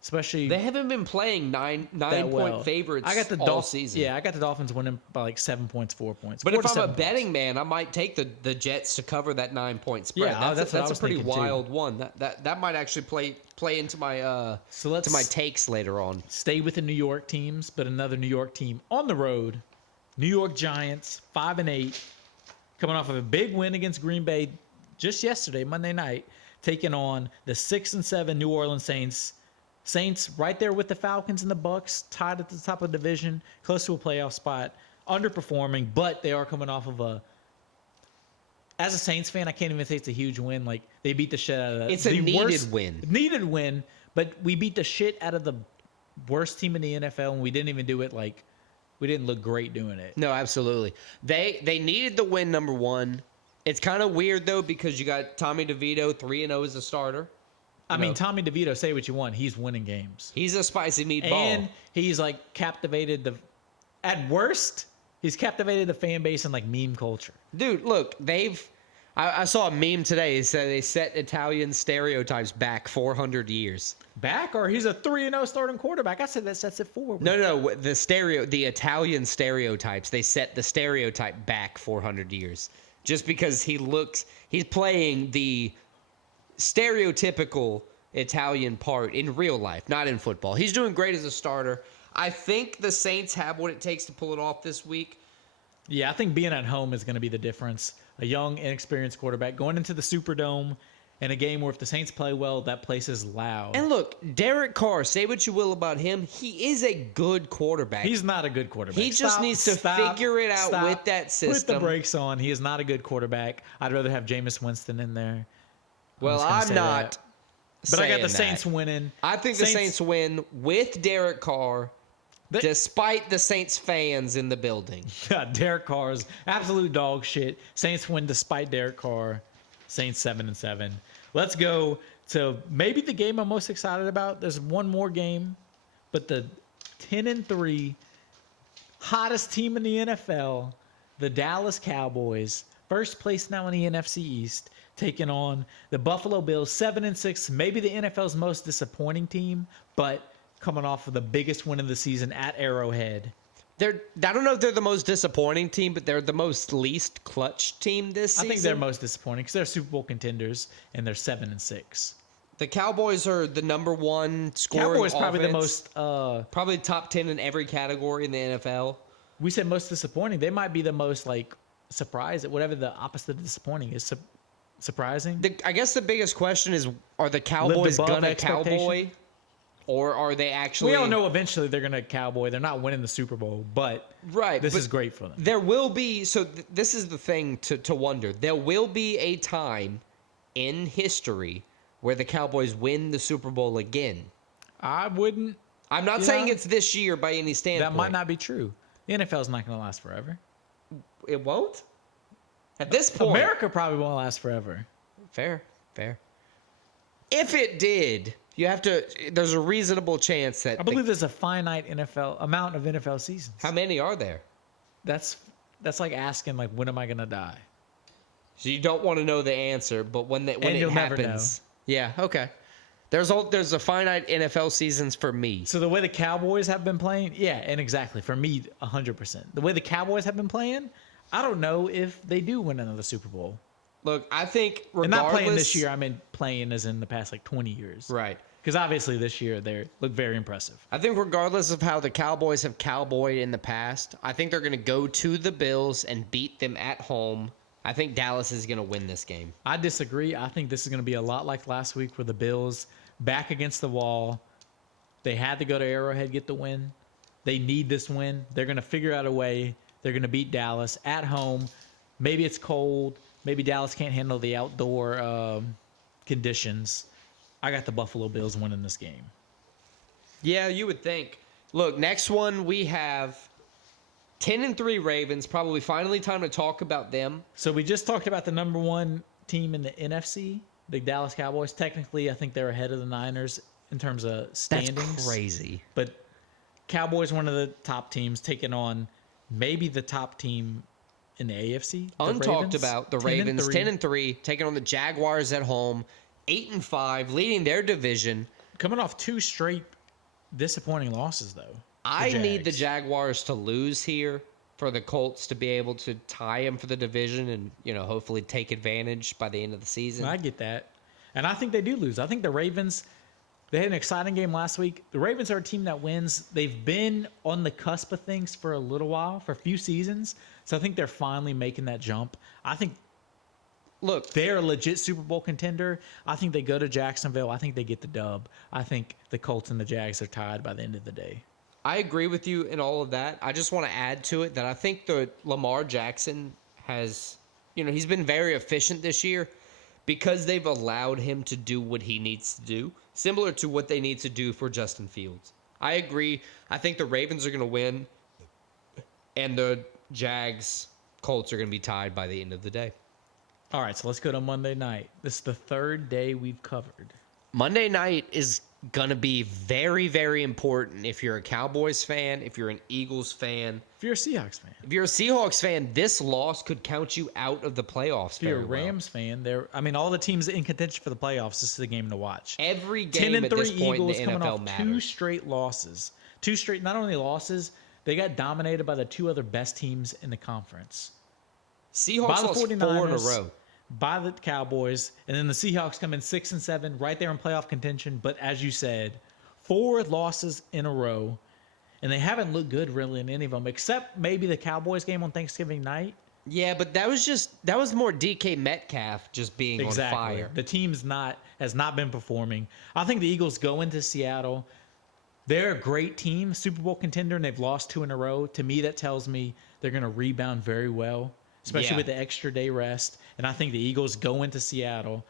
Especially they haven't been playing nine-point favorites all season. Yeah, I got the Dolphins winning by like 7 points, 4 points. But if I'm a betting man, I might take the Jets to cover that 9-point spread. Yeah, that's a pretty wild one. That might actually play into my to my takes later on. Stay with the New York teams, but another New York team on the road. New York Giants, 5-8, coming off of a big win against Green Bay just yesterday, Monday night, taking on the 6-7 New Orleans Saints. Saints right there with the Falcons and the Bucks, tied at the top of the division, close to a playoff spot, underperforming, but they are coming off of a as a Saints fan, I can't even say it's a huge win. Like, they beat the shit out of It's a needed win. Needed win, but we beat the shit out of the worst team in the NFL, and we didn't even do it like we didn't look great doing it. No, absolutely. They needed the win, number one. It's kind of weird, though, because you got Tommy DeVito, 3-0 as a starter. I mean, Tommy DeVito, say what you want. He's winning games. He's a spicy meatball. And he's, like, captivated the... At worst, he's captivated the fan base and, like, meme culture. Dude, look, I saw a meme today. It said they set Italian stereotypes back 400 years. Back? Or he's a 3-0 starting quarterback? I said that sets it forward. No. The Italian stereotypes, they set the stereotype back 400 years. Just because he's playing the stereotypical Italian part in real life, not in football. He's doing great as a starter. I think the Saints have what it takes to pull it off this week. Yeah, I think being at home is going to be the difference. A young, inexperienced quarterback going into the Superdome in a game where if the Saints play well, that place is loud. And look, Derek Carr, say what you will about him, he is a good quarterback. He's not a good quarterback. He just needs to figure it out with that system. Put the brakes on. He is not a good quarterback. I'd rather have Jameis Winston in there. Well, I'm not. But I got the that. Saints winning. I think the Saints win with Derek Carr, despite the Saints fans in the building. Yeah, Derek Carr's absolute dog shit. Saints win despite Derek Carr. Saints 7-7. Let's go to maybe the game I'm most excited about. There's one more game, but the 10-3 hottest team in the NFL, the Dallas Cowboys, first place now in the NFC East, taking on the Buffalo Bills, 7-6, maybe the NFL's most disappointing team, but coming off of the biggest win of the season at Arrowhead. I don't know if they're the most disappointing team, but they're the most least clutch team this season. I think they're most disappointing because they're Super Bowl contenders and they're 7-6. The Cowboys are the number one scoring Cowboys offense, probably the most probably top 10 in every category in the NFL. We said most disappointing. They might be the most like surprised at whatever the opposite of disappointing is. Surprising. I guess the biggest question is: are the Cowboys gonna cowboy, or are they actually? We all know eventually they're gonna cowboy. They're not winning the Super Bowl, but this is great for them. There will be. So this is the thing to wonder. There will be a time in history where the Cowboys win the Super Bowl again. I'm not saying it's this year by any standpoint. That might not be true. The NFL's not going to last forever. It won't? At this point. America probably won't last forever. Fair. If it did, there's a reasonable chance that... I believe there's a finite amount of NFL seasons. How many are there? That's like asking, like, when am I going to die? So you don't want to know the answer, but when it happens... Never know. Yeah, okay. There's a finite NFL seasons for me. So the way the Cowboys have been playing, yeah, and exactly for me, 100%. The way the Cowboys have been playing, I don't know if they do win another Super Bowl. Look, I think regardless, and not playing this year. I mean playing as in the past like 20 years, right? Because obviously this year they look very impressive. I think regardless of how the Cowboys have cowboyed in the past, I think they're going to go to the Bills and beat them at home. I think Dallas is going to win this game. I disagree. I think this is going to be a lot like last week where the Bills back against the wall. They had to go to Arrowhead, get the win. They need this win. They're going to figure out a way. They're going to beat Dallas at home. Maybe it's cold. Maybe Dallas can't handle the outdoor conditions. I got the Buffalo Bills winning this game. Yeah, you would think. Look, next one we have 10-3 Ravens. Probably finally time to talk about them. So we just talked about the number one team in the NFC, the Dallas Cowboys. Technically, I think they're ahead of the Niners in terms of standings. That's crazy. But Cowboys, one of the top teams, taking on maybe the top team in the AFC. Untalked about the Ravens, 10-3, taking on the Jaguars at home, 8-5, leading their division. Coming off two straight disappointing losses, though. I need the Jaguars to lose here for the Colts to be able to tie them for the division and, hopefully take advantage by the end of the season. I get that. And I think they do lose. I think the Ravens, they had an exciting game last week. The Ravens are a team that wins. They've been on the cusp of things for a little while, for a few seasons. So I think they're finally making that jump. I think, look, they're a legit Super Bowl contender. I think they go to Jacksonville. I think they get the dub. I think the Colts and the Jags are tied by the end of the day. I agree with you in all of that. I just want to add to it that I think the Lamar Jackson has he's been very efficient this year because they've allowed him to do what he needs to do, similar to what they need to do for Justin Fields. I agree. I think the Ravens are going to win, and the Colts are going to be tied by the end of the day. All right, so let's go to Monday night. This is the third day we've covered. Monday night is going to be very, very important if you're a Cowboys fan, if you're an Eagles fan. If you're a Seahawks fan. If you're a Seahawks fan, this loss could count you out of the playoffs. If you're a Rams fan, all the teams in contention for the playoffs, this is the game to watch. Every game at this point Eagles in the coming NFL off matters. 2 straight losses. 2 straight, not only losses, they got dominated by the 2 other best teams in the conference. Seahawks by the lost 4 in a row. By the Cowboys, and then the Seahawks come in 6-7, right there in playoff contention. But as you said, 4 losses in a row, and they haven't looked good really in any of them, except maybe the Cowboys game on Thanksgiving night. Yeah, but that was more DK Metcalf just being on fire. The team's has not been performing. I think the Eagles go into Seattle. They're a great team, Super Bowl contender, and they've lost 2 in a row. To me, that tells me they're going to rebound very well, especially with the extra day rest. And I think the Eagles go into Seattle,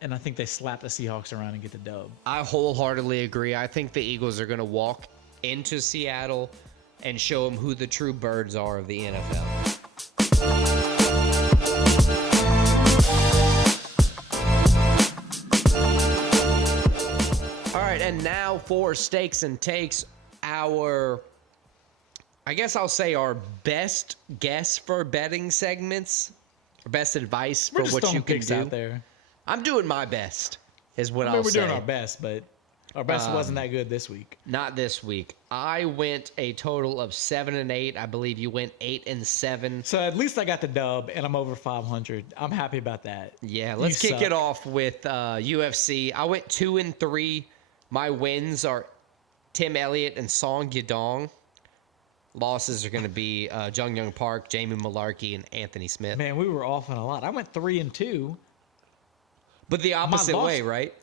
and I think they slap the Seahawks around and get the dub. I wholeheartedly agree. I think the Eagles are going to walk into Seattle and show them who the true birds are of the NFL. All right, and now for Stakes and Takes, our best guess for betting segments. Best advice for what you can do. Out there. I'm doing my best, is what I'll say. We're doing our best, but our best wasn't that good this week. Not this week. I went a total of 7-8. I believe you went 8-7. So at least I got the dub, and I'm over 500. I'm happy about that. Yeah, let's kick it off with UFC. I went 2-3. My wins are Tim Elliott and Song Yadong. Losses are going to be Jung Young Park, Jamie Malarkey, and Anthony Smith. Man, we were off on a lot. I went 3-2. But the opposite way, right?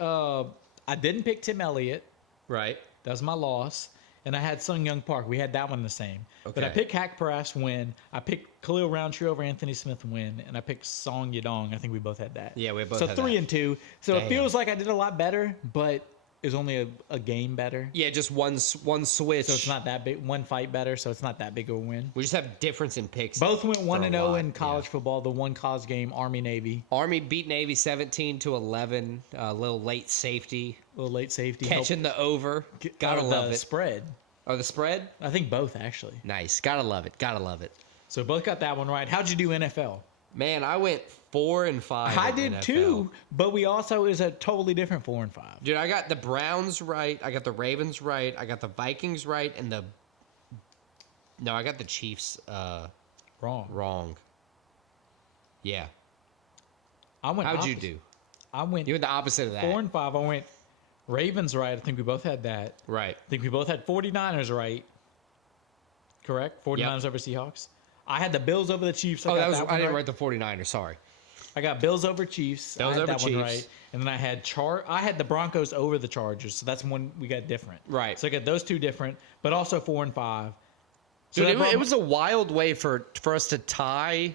I didn't pick Tim Elliott. Right. That was my loss. And I had Sung Young Park. We had that one the same. Okay. But I picked Hack Prass win. I picked Khalil Roundtree over Anthony Smith win. And I picked Song Yadong. I think we both had that. Yeah, we both had that. So 3-2. So it feels like I did a lot better, but is only a game better. Yeah, just one switch. So it's not that big. One fight better, so it's not that big of a win. We just have difference in picks. Both went 1-0 in college football. The one college game, Army-Navy. Army beat Navy 17-11. Little late safety. Catching the over. Gotta love it. Spread. Oh, the spread? I think both, actually. Nice. Gotta love it. So both got that one right. How'd you do NFL? Man, I went 4-5. I did NFL. Too, but we also is a totally different 4-5. Dude, I got the Browns right. I got the Ravens right. I got the Vikings right, and I got the Chiefs wrong. Yeah. How'd you do? You went the opposite of that. 4-5. I went Ravens right. I think we both had that. Right. I think we both had 49ers right. Correct? 49ers over Seahawks. I had the Bills over the Chiefs. I didn't write the 49ers. Sorry. I got Bills over Chiefs. I had that one right. And then I had the Broncos over the Chargers. So that's one we got different. Right. So I got those 2 different, but also 4-5. So dude, it was a wild way for us to tie.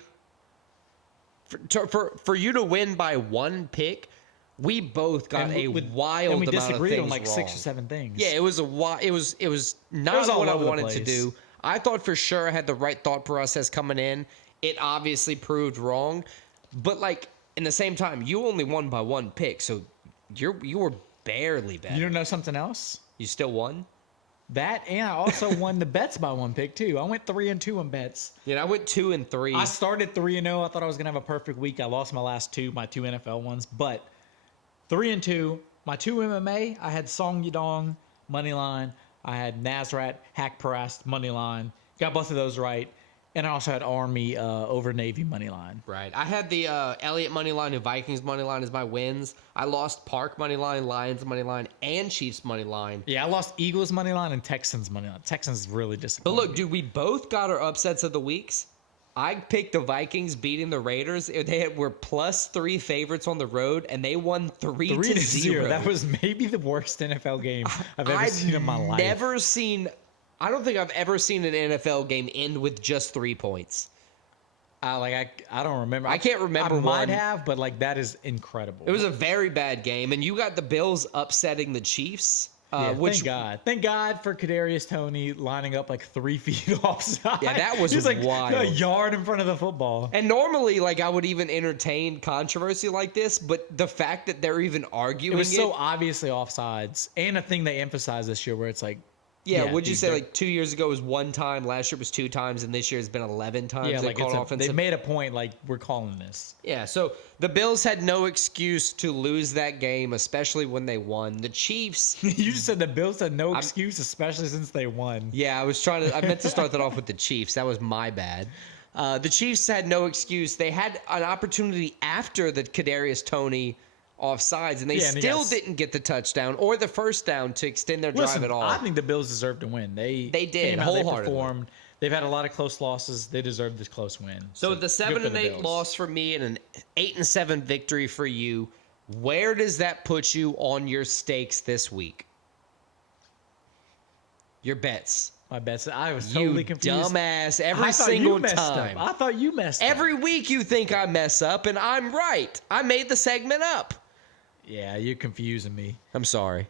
For you to win by 1 pick, we both got a wild amount of things wrong. And we disagreed on like 6 or 7 things. Yeah, it was not what I wanted to do. I thought for sure I had the right thought process coming in. It obviously proved wrong. But, in the same time, you only won by 1 pick, so you were barely better. You don't know something else? You still won? That, and I also won the bets by 1 pick, too. I went 3-2 on bets. Yeah, I went 2-3. I started 3-0. I thought I was going to have a perfect week. I lost my last 2, my 2 NFL ones. But 3-2. My 2 MMA, I had Song Yadong, money line. I had Nasrat, Hack Parast, money line. Got both of those right. And I also had Army over Navy money line. Right. I had the Elliott money line and Vikings money line as my wins. I lost Park money line, Lions money line, and Chiefs money line. Yeah, I lost Eagles money line and Texans money line. Texans really disappointed. But look, dude, we both got our upsets of the weeks. I picked the Vikings beating the Raiders. They were +3 favorites on the road, and they won 3-0. That was maybe the worst NFL game I've ever seen in my life. I don't think I've ever seen an NFL game end with just 3 points. I don't remember. I can't remember I might one. have, but like that is incredible. It was a very bad game, and you got the Bills upsetting the Chiefs. Which, thank God. Thank God for Kadarius Toney lining up like 3 feet offside. Yeah, that was He's like wild. a yard in front of the football. And normally, like, I would even entertain controversy like this, but the fact that they're even arguing It was so obviously offsides, and a thing they emphasized this year where it's like, would you say like 2 years ago was 1 time, last year was 2 times, and this year has been 11 times they like called offensive? they made a point like we're calling this. Yeah, so the Bills had no excuse to lose that game, especially when they won. The Chiefs. You just said the Bills had no excuse, especially since they won. Yeah, I meant to start that off with the Chiefs. That was my bad. The Chiefs had no excuse. They had an opportunity after the Kadarius Toney offsides, and they still didn't get the touchdown or the first down to extend their drive at all. I think the Bills deserved to win. They did wholeheartedly. They performed. They've had a lot of close losses. They deserve this close win. So the 7-8 loss for me and an 8-7 victory for you. Where does that put you on your stakes this week? Your bets. My bets. I was totally confused. Dumbass. Every single time. I thought you messed up. Every week you think I mess up, and I'm right. I made the segment up. Yeah, you're confusing me. I'm sorry.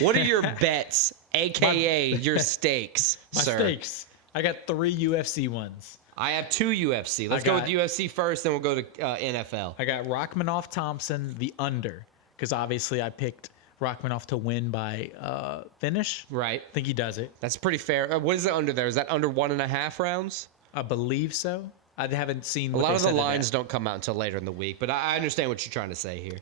What are your bets, a.k.a. your stakes, sir? My stakes. I got 3 UFC ones. I have 2 UFC. Let's go with UFC first, then we'll go to NFL. I got Rachmaninoff Thompson, the under, because obviously I picked Rachmaninoff to win by finish. Right. I think he does it. That's pretty fair. What is it under there? Is that under 1.5 rounds? I believe so. I haven't seen a lot of the lines don't come out until later in the week, but I understand what you're trying to say here.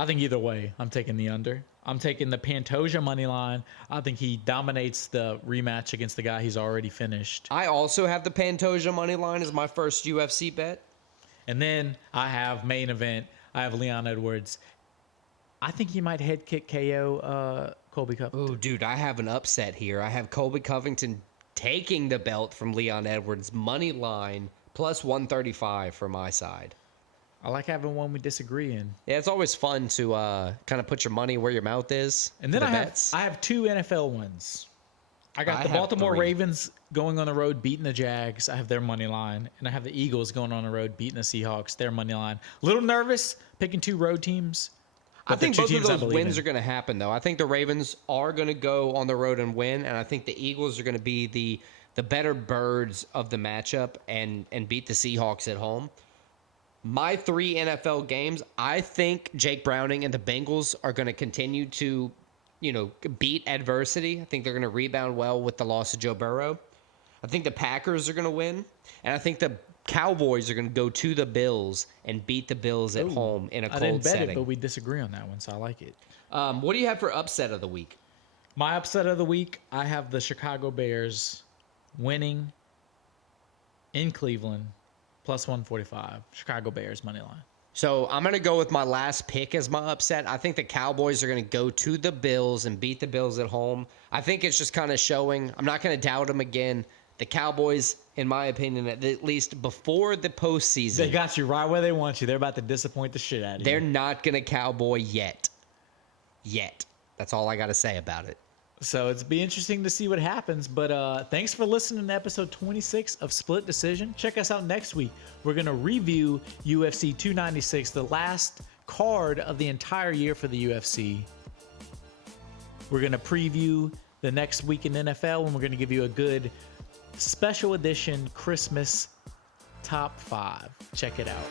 I think either way, I'm taking the under. I'm taking the Pantoja money line. I think he dominates the rematch against the guy he's already finished. I also have the Pantoja money line as my first UFC bet. And then I have main event. I have Leon Edwards. I think he might head kick KO Colby Covington. Oh, dude, I have an upset here. I have Colby Covington taking the belt from Leon Edwards money line plus 135 for my side. I like having one we disagree in. Yeah, it's always fun to kind of put your money where your mouth is. And then I have 2 NFL ones. I got the Baltimore Ravens going on the road beating the Jags. I have their money line. And I have the Eagles going on the road beating the Seahawks, their money line. A little nervous picking 2 road teams. I think both of those wins are going to happen, though. I think the Ravens are going to go on the road and win, and I think the Eagles are going to be the better birds of the matchup and beat the Seahawks at home. My 3 NFL games, I think Jake Browning and the Bengals are going to continue to, beat adversity. I think they're going to rebound well with the loss of Joe Burrow. I think the Packers are going to win, and I think the Cowboys are going to go to the Bills and beat the Bills at home in a cold setting. I didn't bet it, but we disagree on that one, so I like it. What do you have for upset of the week? My upset of the week, I have the Chicago Bears winning in Cleveland. Plus 145. Chicago Bears money line. So I'm going to go with my last pick as my upset. I think the Cowboys are going to go to the Bills and beat the Bills at home. I think it's just kind of showing. I'm not going to doubt them again. The Cowboys, in my opinion, at least before the postseason. They got you right where they want you. They're about to disappoint the shit out of you. They're not going to cowboy yet. That's all I got to say about it. So it's be interesting to see what happens. But thanks for listening to episode 26 of Split Decision. Check us out next week. We're going to review UFC 296, the last card of the entire year for the UFC. We're going to preview the next week in NFL, and we're going to give you a good special edition Christmas top 5. Check it out.